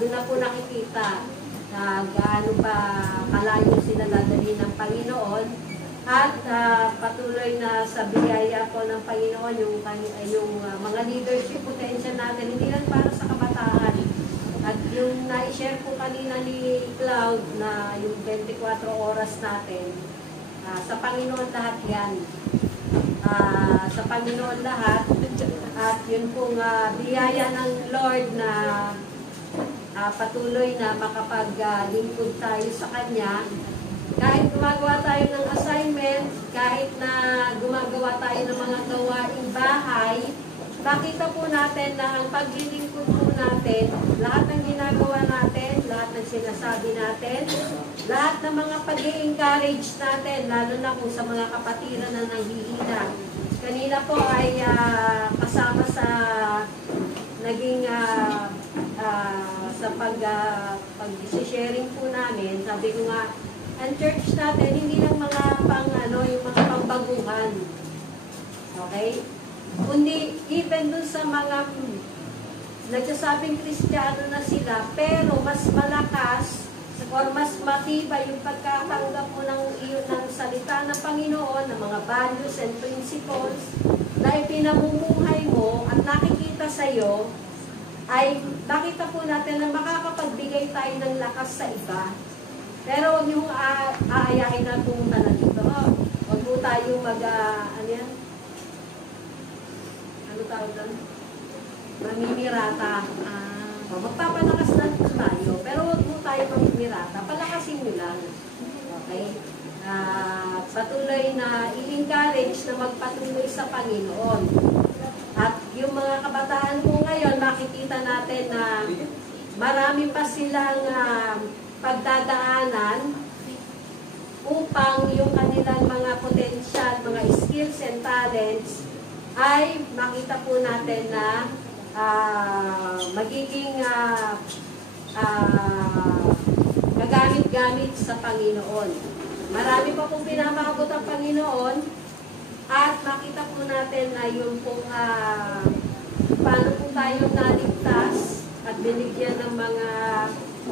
doon na po nakikita na gaano ba kalayo sila dadali ng Panginoon. At patuloy na sa biyaya po ng Panginoon, yung mga leadership potential natin, hindi lang para sa kabataan. At yung na-share po kanina ni Cloud na yung 24 oras natin, sa Panginoon lahat yan. Sa Panginoon lahat. At yun pong biyaya ng Lord na patuloy na makapaglingkod tayo sa Kanya. Kahit gumagawa tayo ng assignment, kahit na gumagawa tayo ng mga gawaing bahay, makita po natin na ang paglilingkod po natin, lahat ng ginagawa natin, lahat ng sinasabi natin, lahat ng mga pag-i-encourage natin, lalo na kung sa mga kapatiran na nanghihina. Kanina po ay kasama sa naging sa pag-sharing po namin, sabi ko nga, ang church natin, hindi lang mga yung mga pangbaguhan. Okay? Kundi even dun sa mga nagsasabing Kristiyano na sila, pero mas malakas or mas matibay yung pagkatanggap mo ng salita ng Panginoon, ng mga values and principles na ipinamumuhay mo at nakikita sa iyo, ay nakita po natin na makakapagbigay tayo ng lakas sa iba. Pero huwag niyong aayahin na pumunta na dito. Huwag po tayong ano tawag doon? Maminirata. Magpapalakas na tayo, pero huwag mo tayo maminirata. Palakasin nyo lang. Okay? Patuloy na i-encourage na magpatuloy sa Panginoon. At yung mga kabataan mo ngayon, makikita natin na marami pa silang pagdadaanan upang yung kanilang mga potential, mga skills and talents ay makita po natin na magiging gagamit-gamit sa Panginoon. Marami pa pong pinapakabot ang Panginoon at makita po natin na yung pong paano po tayo naligtas at binigyan ng mga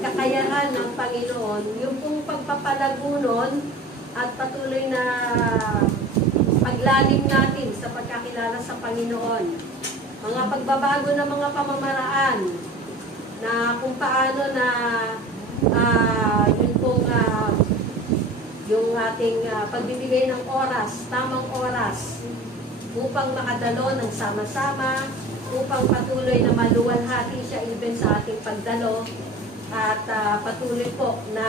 kakayahan na ng Panginoon, yung pong pagpapalago nun at patuloy na paglalim natin sa pagkakilala sa Panginoon. Mga pagbabago ng mga pamamaraan na kung paano na yun pong yung ating pagbibigay ng oras, tamang oras, upang makadalo ng sama-sama, upang patuloy na maluwalhati siya even sa ating pagdalo, at patuloy po na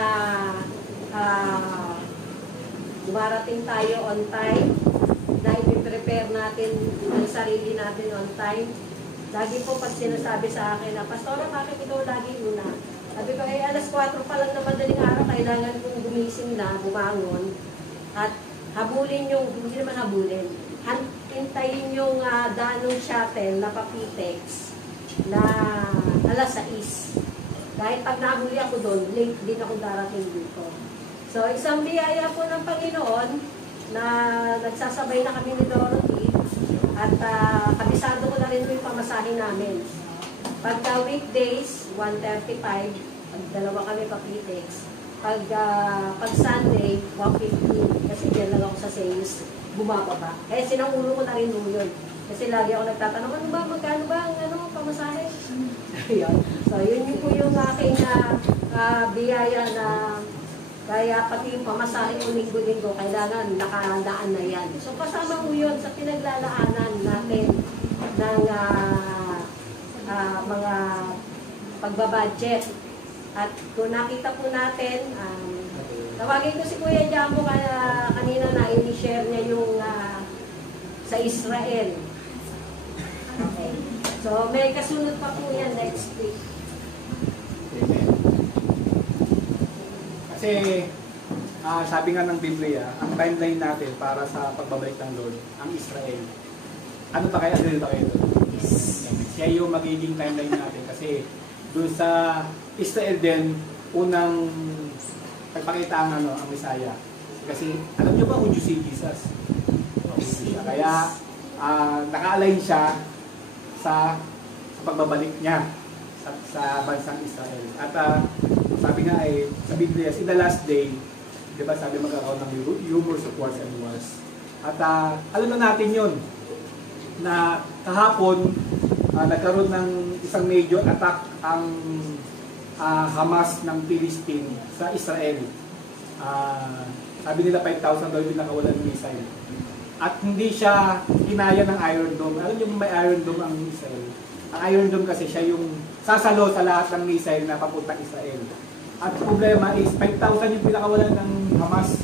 dumarating tayo on time, na i-prepare natin ang sarili natin on time. Lagi po pag sinasabi sa akin na, Pastora, bakit ikaw lagi una? Sabi ko, alas 4 pa lang na madaling araw, kailangan kong gumising na, bumangon, at habulin yung, hindi naman habulin, hintayin yung danong shuttle na papitex na alas 6. Dahil pag nahuli ako doon, late din ako darating dito. So, isang biyaya po ng Panginoon na nagsasabay na kami ni Dorothy, at kabisado ko na rin yung pamasahin namin. Pagka weekdays, 1:35, pag dalawa kami papitex. Pag Sunday, 1:15, kasi dyan lang ako sa sales, bumababa. Eh, sinangulo ko na rin yun. Kasi lagi ako nagtatanong, ano ba, magkano ba ang pamasahe? Ayun. So, yun po yung aking biyaya na kaya pati yung pamasahe ko linggo-linggo, kailangan nakahandaan na yan. So, kasama mo yun sa pinaglalaanan natin ng mga pagbabudget. At kung nakita po natin, tawagin ko si Kuya Jambo kanina na i-share niya yung sa Israel. Okay. So, may kasunod pa po yan next week. Amen. Kasi, sabi nga ng Biblia, ang timeline natin para sa pagbabalik ng Lord, ang Israel. Ano pa kaya? Ano pa kayo doon? Yes. Siya yung magiging timeline natin. Kasi, doon sa Israel din, unang pagpakita ang Messiah. Kasi, alam niyo ba kung Diyos si Jesus? Kaya, naka-align siya sa pagbabalik niya sa bansang Israel. At sabi nga sa Biblia, in the last day, di ba sabi magkakaroon ng rumors of wars and wars. At alam na natin yun, na kahapon, nagkaroon ng isang major attack ang Hamas ng Palestine sa Israel. Sabi nila 5,000 daw yung nakawalan ng missile. At hindi siya kinaya ng Iron Dome. Alam niyo may Iron Dome ang Israel. Ang Iron Dome kasi siya yung sasalo sa lahat ng missile na papuntang Israel. At problema is 5,000 yung pinakawalan ng Hamas.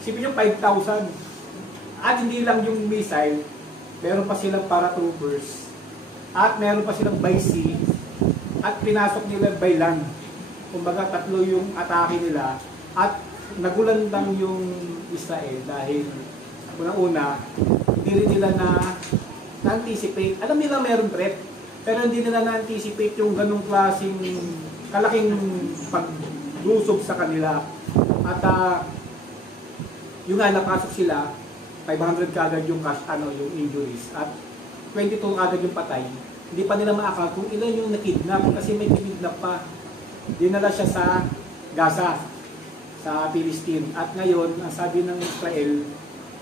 Isipin yung 5,000. At hindi lang yung missile, meron pa silang paratroopers. At meron pa silang by sea. At pinasok nila by land. Kumbaga tatlo yung atake nila. At nagulandang yung Israel dahil una-una, hindi rin nila na-anticipate. Alam nila meron threat, pero hindi nila na-anticipate yung ganong klaseng kalaking paglusob sa kanila. At yung nga, napasok sila, 500 kagad yung yung injuries, at 22 kagad yung patay. Hindi pa nila maakal kung ilan yung nakidnap, kasi may kinidnap pa. Dinala siya sa Gaza, sa Palestine. At ngayon, ang sabi ng Israel,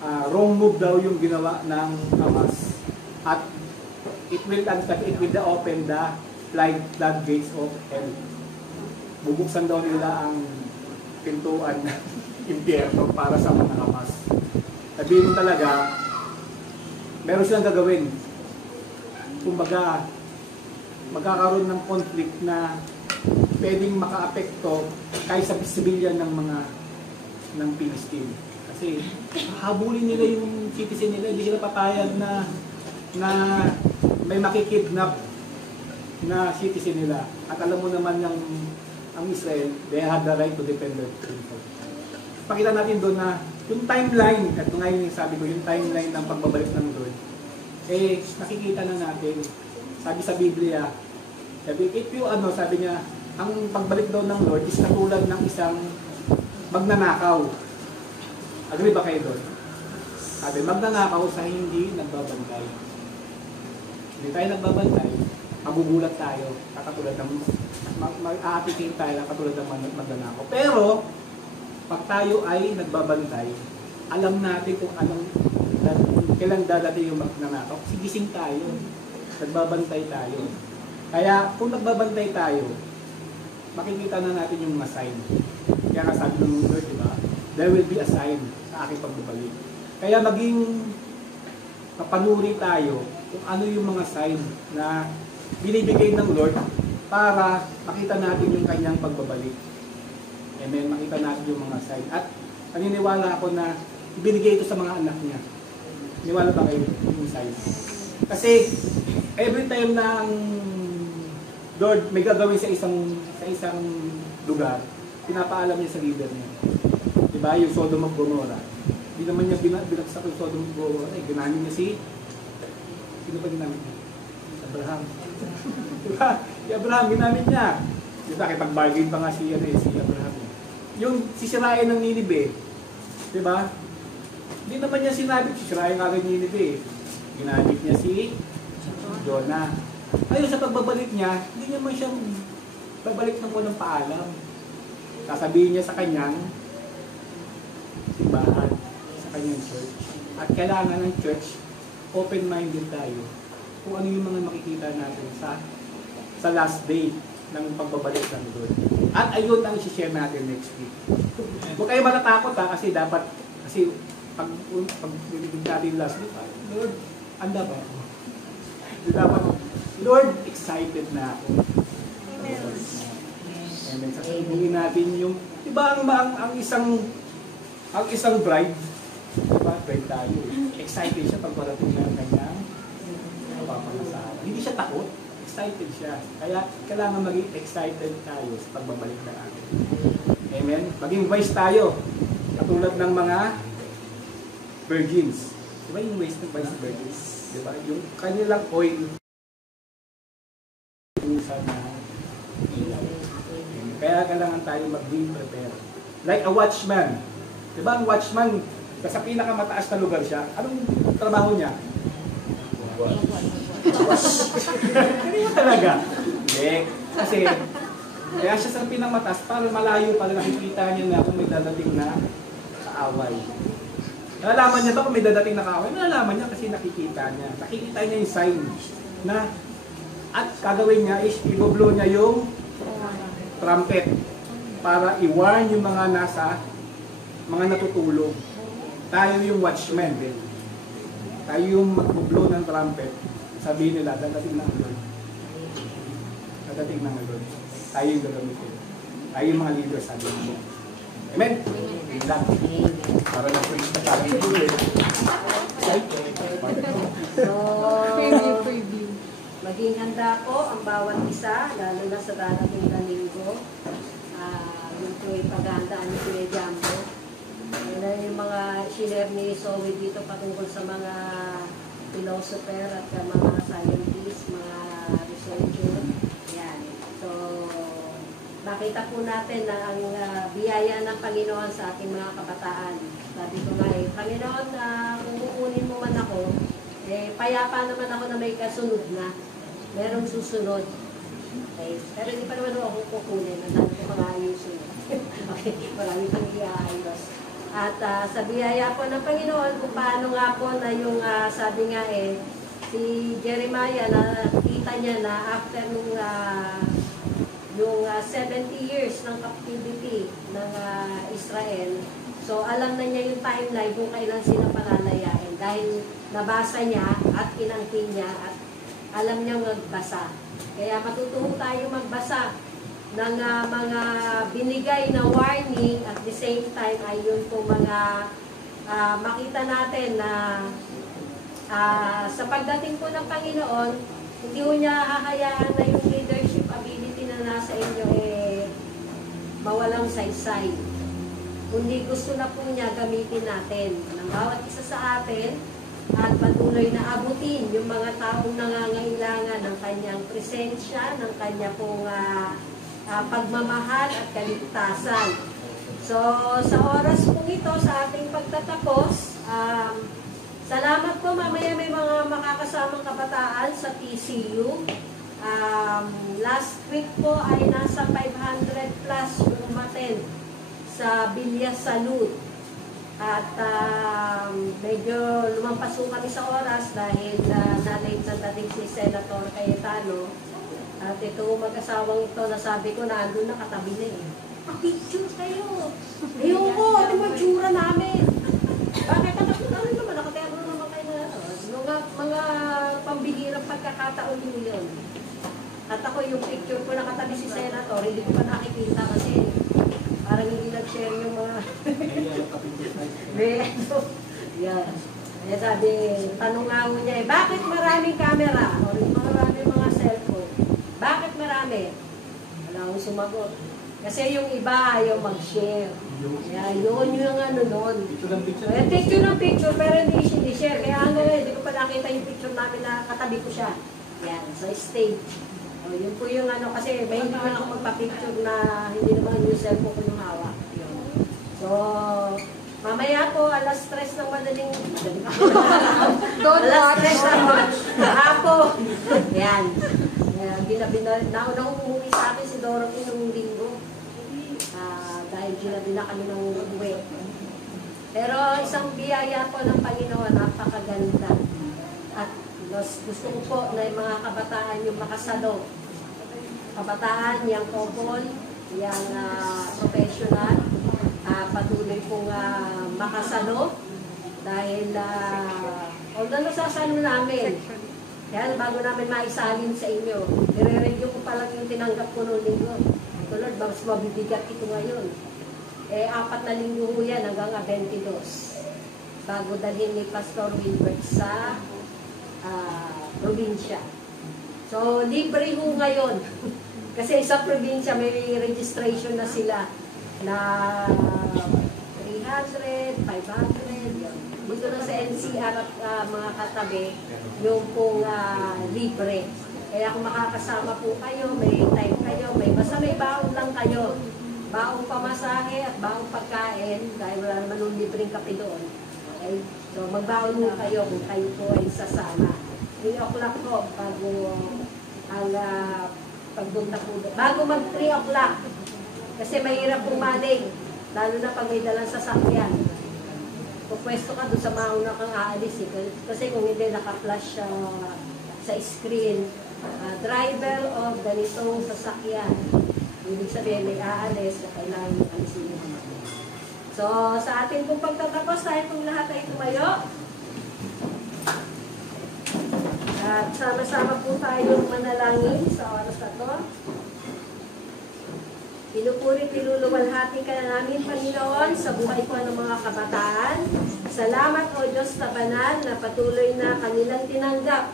wrong move daw yung ginawa ng Hamas. At it will open the floodgates of hell. Bubuksan daw nila ang pintuan ng impyerno para sa mga Hamas. Sabihin mo talaga, meron silang gagawin. Kumbaga, magkakaroon ng conflict na pwedeng makaapekto kahit sa civilian ng Palestine. Kasi habulin nila yung citizen nila, hindi sila papayag na may makikidnap na citizen nila. At alam mo naman ang Israel, they have the right to defend themselves. Pakita natin doon na yung timeline, at ngayon sabi ko, yung timeline ng pagbabalik ng Lord, nakikita na natin. Sabi sa Biblia, sabi niya, ang pagbalik daw ng Lord is katulad ng isang magnanakaw. Agree ba kayo doon? Sabi, magnanakaw sa hindi nagbabantay. Hindi tayo nagbabantay. magugulat tayo, katulad ng mag-aapitin tayo, katulad ng magnanakaw. Pero, pag tayo ay nagbabantay, alam natin kung kailan dadating yung magnanakaw. Sigising tayo, nagbabantay tayo. Kaya, kung nagbabantay tayo, makikita na natin yung mga sign. Kaya nga sabi ng Lord, di ba? There will be a sign sa aking pagbabalik. Kaya maging mapanuri tayo kung ano yung mga sign na binibigay ng Lord para makita natin yung kanyang pagbabalik. Amen. Makita natin yung mga sign. At naniniwala ako na ibinigay ito sa mga anak niya. Niwala ba kayo yung sign? Kasi every time na ang Lord may gagawin sa isang lugar, pinapaalam niya sa leader niya. Diba? Yung Sodom at Gomorrah. Hindi naman niya binagsak yung Sodom at Gomorrah. Ginamit niya sino ba ginamit niya? Abraham. Diba? Si Abraham ginamit niya. Diba? Kipag-bargain pa nga si Abraham. Yung sisirain ng Ninive. Diba? Hindi naman niya sinabi, sisirain ka ng Ninive. Ginamit niya si Jonah. Ayun, sa pagbabalik niya, hindi naman siyang babalik ng walang paalam. Sasabihin niya sa kanyang simbahan, sa kanyang church. At kailangan ng church, open-minded tayo kung ano yung mga makikita natin sa last day ng pagbabalik ng Lord. At ayun ang isi-share natin next week. Huwag kayo matatakot kasi pag nilibig natin last week, Lord, anda ba? Dapat, Lord, excited na ako. Amen. Sasabihin natin yung, diba ang isang bride, diba, bride tayo, excited siya pag parating na ang kanyang papalasahan. Hindi siya takot, excited siya. Kaya kailangan maging excited tayo sa pagbabalik na natin. Amen. Maging wise tayo, katulad ng mga virgins. Diba yung wise ng wise virgins? Diba? Yung kanilang oil, sana ilaw. Kaya kailangan tayo mag-be prepared. Like a watchman. Diba ang watchman, sa pinakamataas na lugar siya, anong trabaho niya? Hindi mo talaga. Hindi. Kasi, kaya siya sa pinakamataas, para malayo pa nakikita niya na kung may dadating na kaaway. Nalalaman niya ba kung may dadating na kaaway? Nalalaman niya kasi nakikita niya. Nakikita niya yung sign na at gagawin niya is i-blow niya yung trumpet para i-warn yung mga mga natutulog. Tayo yung watchman din. Tayo yung mag-blow ng trumpet. Sabihin nila, dadating na ang Lord. Dadating na ang Lord. Tayo yung gagamitin. Tayo yung mga leaders, sabi nila. Amen? Amen. Para na-preach na tayo. Preview. Maging handa po ang bawat isa, lalo na sa darating na linggo. Yung po ay paghandaan ni Kuya Jambo. Yan yung mga share ni Zoe dito patungkol sa mga philosopher at mga scientists, mga researcher. Yan. So, makita po natin na ang biyaya ng Panginoon sa ating mga kabataan. Sabi ko nga Panginoon, kung kukunin mo man ako, payapa naman ako na may kasunod na. Merong susunod. Okay. Pero hindi pa naman ako kukunin. Nandang ko ayusin. Okay. Marami pang iaayos. At sa biyaya po ng Panginoon, kung paano nga po na yung sabi nga si Jeremiah, nakita niya na after yung 70 years ng captivity ng Israel, so alam na niya yung timeline kung kailan sila palalayain. Dahil nabasa niya at kinangkin niya at alam niya magbasa. Kaya matututo tayo magbasa ng mga binigay na warning at the same time ay yun po mga makita natin na sa pagdating po ng Panginoon, hindi po niya hahayaan na yung leadership ability na nasa inyo mawalang saysay. Kundi gusto na po niya gamitin natin ng bawat isa sa atin at patuloy na abutin yung mga taong nangangailangan ng kanyang presensya, ng kanya pong pagmamahal at kaligtasan. So, sa oras po ito, sa ating pagtatapos, salamat po. Mamaya may mga makakasamang kabataan sa TCU. Last week po ay nasa 500 plus yung umaten sa Villa Salud. At medyo lumampas po kami sa oras dahil na-late na dating si Senator Cayetano. At ito mag-asawang ito, nasabi ko na andun na katabi na eh. Picture kayo! Ayoko, ito mo tsura namin. Bakit naman naman, nakatero naman kayo na mga pambihirang pagkakataon yun. At ako yung picture ko nakatabi si Senator, hindi ko pa nakikita kasi parang hindi nag-share yung mga yan. Kaya sabi, tanong nga mo niya bakit maraming camera? O maraming mga cellphone? Bakit marami? Wala akong sumagot. Kasi yung iba ayaw mag-share. Kaya yun yung ano nun. Picture ng picture, pero hindi share. Kaya hindi ko pa nakita yung picture namin na katabi ko siya. Yan, sa stage. O, yun po yung ano, kasi may hindi man ako magpa-picture na hindi naman yung cellphone ko yung hawak. Yun. So, mamaya po, alas 3 ng madaling alas 3 ng hapon. Yan. Naunang umuwi sa akin si Dorothy nung linggo. Dahil ginabi na kami ng uwi. Pero isang biyaya po ng Panginoon, napakaganda. At gusto ko po na yung mga kabataan yung makasalo. Kabataan, yung couple, yung professional, patuloy pong makasalo. Dahil, although nasasalo namin, kaya bago namin maisalin sa inyo, nire-review ko pa lang yung tinanggap ko noong linggo. Ito Lord, mas mabibigat ito ngayon. 4 na linggo ho yan hanggang 22. Bago dalhin ni Pastor Wilbert sa probinsya. So, libre ho ngayon. Kasi sa probinsya may registration na sila na 300, 500, yun. Dito na sa NCR at mga katabi, yung pong libre. Kaya kung makakasama po kayo, may time kayo, basta may baon lang kayo. Baong pamasahe at baong pagkain, dahil wala naman yung libreng kape doon. Okay? So, magbaon mo kayo kung kayo po ay sasama. 3 o'clock po, bago ang pagbunta po doon. Bago mag 3 o'clock. Kasi mahirap pumaling, lalo na pag may dalang sasakyan. Pupwesto ka doon sa mauna kang aalis. Kasi kung hindi naka-flash sa screen, driver of ganitong sasakyan. Ibig sabihin, may aalis na kailangan alisin mo. So, sa ating pong pagtatapos, tayo pong lahat ay tumayo. At sama-sama po tayong manalangin sa oras na to. Pinupuri, pinululuwalhati ka na namin, Panginoon, sa buhay po ng mga kabataan. Salamat, O Diyos na banal, na patuloy na kanilang tinanggap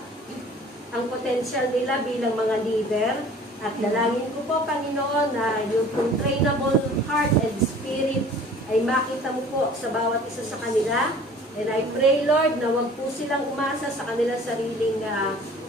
ang potensyal nila bilang mga leader. At dalangin ko po, Panginoon, na yung trainable heart and spirit ay makita mo po sa bawat isa sa kanila. And I pray, Lord, na wag po silang umasa sa kanilang sariling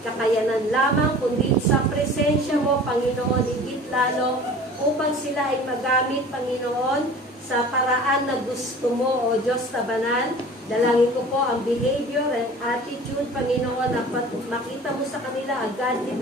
kakayanan lamang, kundi sa presensya mo, Panginoon, higit lalo, upang sila ay magamit, Panginoon, sa paraan na gusto mo, O Diyos na banal. Dalangin ko po ang behavior and attitude, Panginoon, na makita mo sa kanila ang godly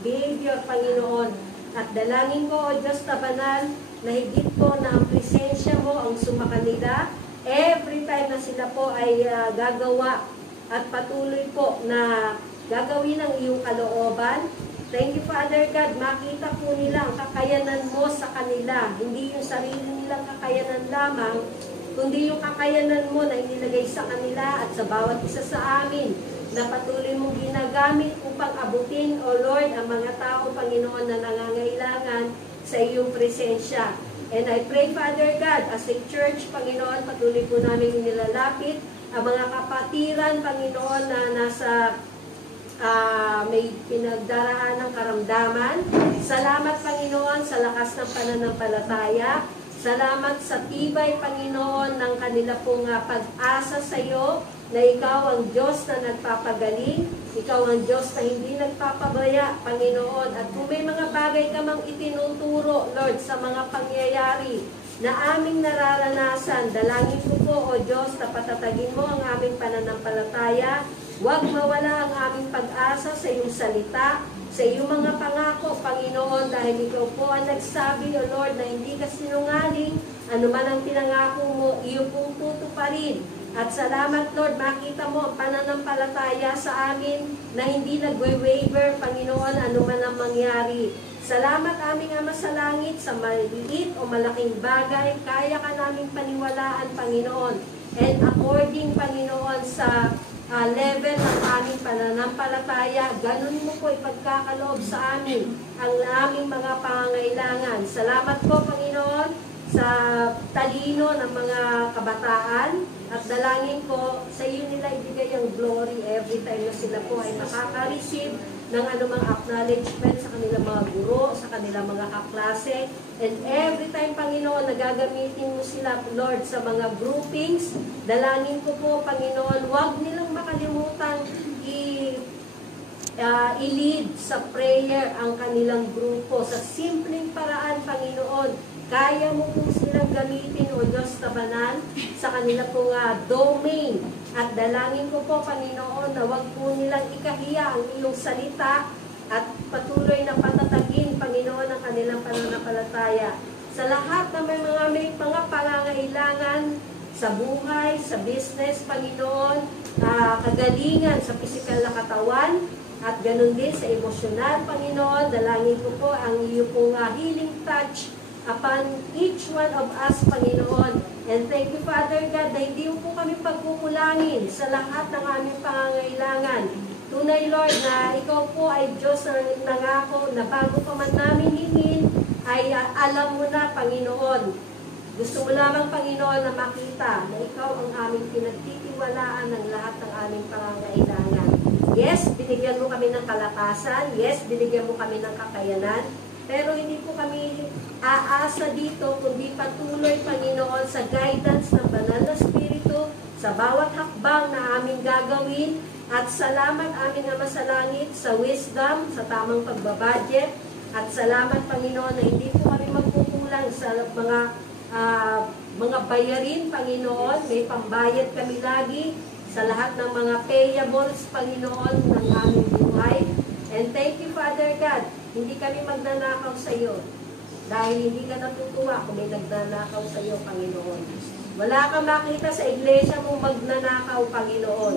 behavior, Panginoon. At dalangin ko, O Diyos na banal, na higit po na ang presensya mo ang sumakanila every time na sila po ay gagawa at patuloy po na gagawin ang iyong kalooban. Thank you, Father God. Makita po nila ang kakayanan mo sa kanila. Hindi yung sarili nilang kakayanan lamang, kundi yung kakayanan mo na inilagay sa kanila at sa bawat isa sa amin na patuloy mong ginagamit upang abutin, O Lord, ang mga tao, Panginoon, na nangangailangan sa iyong presensya. And I pray, Father God, as a church, Panginoon, patuloy po namin nilalapit ang mga kapatiran, Panginoon, na nasa may pinagdaraan ng karamdaman. Salamat, Panginoon, sa lakas ng pananampalataya. Salamat sa tibay, Panginoon, ng kanila pong pag-asa sa iyo, na ikaw ang Diyos na nagpapagaling, ikaw ang Diyos na hindi nagpapabaya, Panginoon. At kung may mga bagay ka mang itinuturo, Lord, sa mga pangyayari na aming nararanasan, dalangin ko po, O Diyos, na patatagin mo ang aming pananampalataya. Huwag mawala ang aming pag-asa sa iyong salita, sa iyong mga pangako, Panginoon, dahil ikaw po ang nagsabi, O Lord, na hindi ka sinungaling, ano man ang pinangako mo, iyo pong tutuparin. At salamat, Lord, makita mo ang pananampalataya sa amin na hindi nagwe-waver, Panginoon, ano man ang mangyari. Salamat aming Ama sa langit, sa maliit o malaking bagay, kaya ka naming paniwalaan, Panginoon. And according, Panginoon, sa level ng aming pananampalataya, ganun mo po ipagkakaloob sa amin ang aming mga pangangailangan. Salamat po, Panginoon, sa talino ng mga kabataan at dalangin ko sa iyo nila ibigay ang glory every time na sila po ay makaka-receive ng anumang acknowledgement sa kanilang mga guro, sa kanilang mga kaklase. And every time, Panginoon, nagagamitin mo sila, Lord, sa mga groupings, dalangin ko po, Panginoon, huwag nilang makalimutan i-lead sa prayer ang kanilang grupo. Sa simpleng paraan, Panginoon, kaya mo po silang gamitin, O Diyos Tabanan, sa kanila pong domain. At dalangin ko po, Panginoon, na huwag po nilang ikahiya ang iyong salita at patuloy na patatagin, Panginoon, ang kanilang pananampalataya. Sa lahat ng may mga pangangailangan sa buhay, sa business, Panginoon, kagalingan sa pisikal na katawan, at ganun din sa emosyonal, Panginoon, dalangin ko po ang iyo pong healing touch upon each one of us, Panginoon. And thank you, Father God, na hindi po kami pagkukulangin sa lahat ng aming pangangailangan. Tunay, Lord, na ikaw po ay Diyos na nangako na bago pa man namin hingin, ay alam mo na, Panginoon. Gusto mo lamang, Panginoon, na makita na ikaw ang aming pinagtitiwalaan ng lahat ng aming pangangailangan. Yes, binigyan mo kami ng kalakasan. Yes, binigyan mo kami ng kakayanan. Pero hindi po kami aasa dito, kundi patuloy, Panginoon, sa guidance ng Banal na Espiritu, sa bawat hakbang na aming gagawin. At salamat aming Ama sa Langit sa wisdom, sa tamang pagbabudget. At salamat, Panginoon, na hindi po kami magkukulang sa mga bayarin, Panginoon. May pambayad kami lagi sa lahat ng mga payables, Panginoon, ng aming buhay. And thank you, Father God, hindi kami magnanakaw sa iyo. Dahil hindi ka natutuwa kung may nagnanakaw sa iyo, Panginoon. Wala kang makita sa iglesia mong magnanakaw, Panginoon.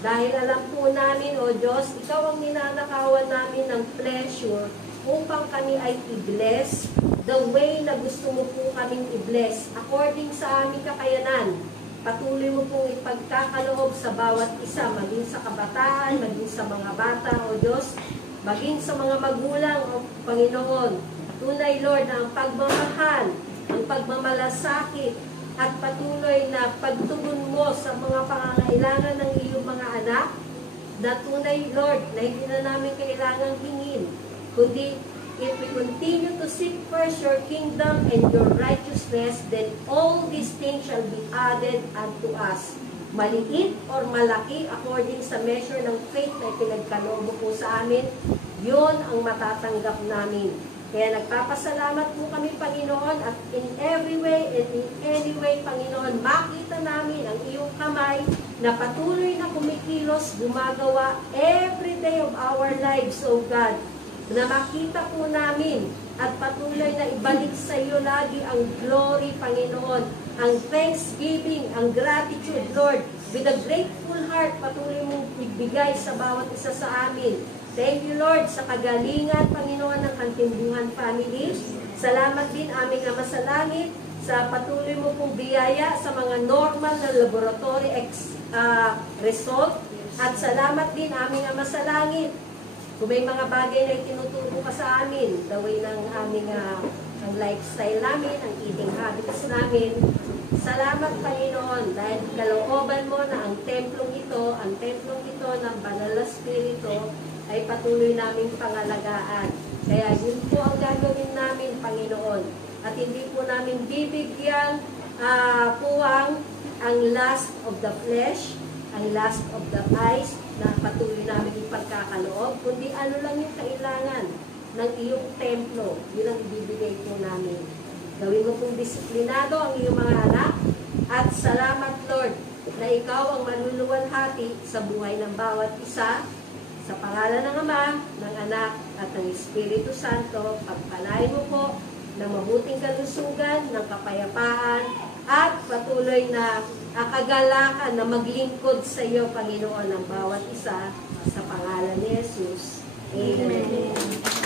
Dahil alam po namin, O Diyos, ikaw ang ninanakawan namin ng pleasure upang kami ay i-bless the way na gusto mo po kaming i-bless according sa aming kakayanan. Patuloy mo pong ipagkakaloob sa bawat isa, maging sa kabataan, maging sa mga bata, O Diyos, maging sa mga magulang, O Panginoon. Tunay, Lord, na ang pagmamahal, ang pagmamalasakit, at patuloy na pagtugon mo sa mga pangangailangan ng iyong mga anak, na tunay, Lord, na hindi na namin kailangang hingin, kundi if we continue to seek first your kingdom and your righteousness, then all these things shall be added unto us. Maliit or malaki, according sa measure ng faith na pinagkaloob mo po sa amin, yun ang matatanggap namin. Kaya nagpapasalamat po kami, Panginoon, at in every way and in any way, Panginoon, makita namin ang iyong kamay na patuloy na kumikilos, gumagawa every day of our lives, O God, na makita po namin at patuloy na ibalik sa iyo lagi ang glory, Panginoon, ang thanksgiving, ang gratitude, Lord, with a grateful heart, patuloy mong ibigay sa bawat isa sa amin. Thank you, Lord, sa kagalingan, Panginoon, ng Kantimbuhan Family. Salamat din, aming Ama sa Langit, sa patuloy mo pong biyaya sa mga normal na laboratory result. At salamat din, aming Ama sa Langit, kung may mga bagay na itinuturo ka sa amin, the way ng aming ang lifestyle namin, ang eating habits namin. Salamat, Panginoon, dahil kalooban mo na ang templong ito ng Banal na Espiritu, ay patuloy naming pangalagaan. Kaya yun po ang gagawin namin, Panginoon. At hindi po namin bibigyan puwang ang lust of the flesh, ang lust of the eyes, na patuloy namin ipagkakaloob, kundi ano lang yung kailangan ng iyong templo. Yun ang ibibigay po namin. Gawin mo pong disiplinado ang iyong mga anak. At salamat, Lord, na ikaw ang manluluwalhati sa buhay ng bawat isa. Sa pangalan ng Ama, ng Anak, at ng Espiritu Santo, pagpalain mo po ng mabuting kalusugan, ng kapayapaan, at patuloy na kagalakan na maglingkod sa iyo, Panginoon, ng bawat isa. Sa pangalan ni Jesus. Amen.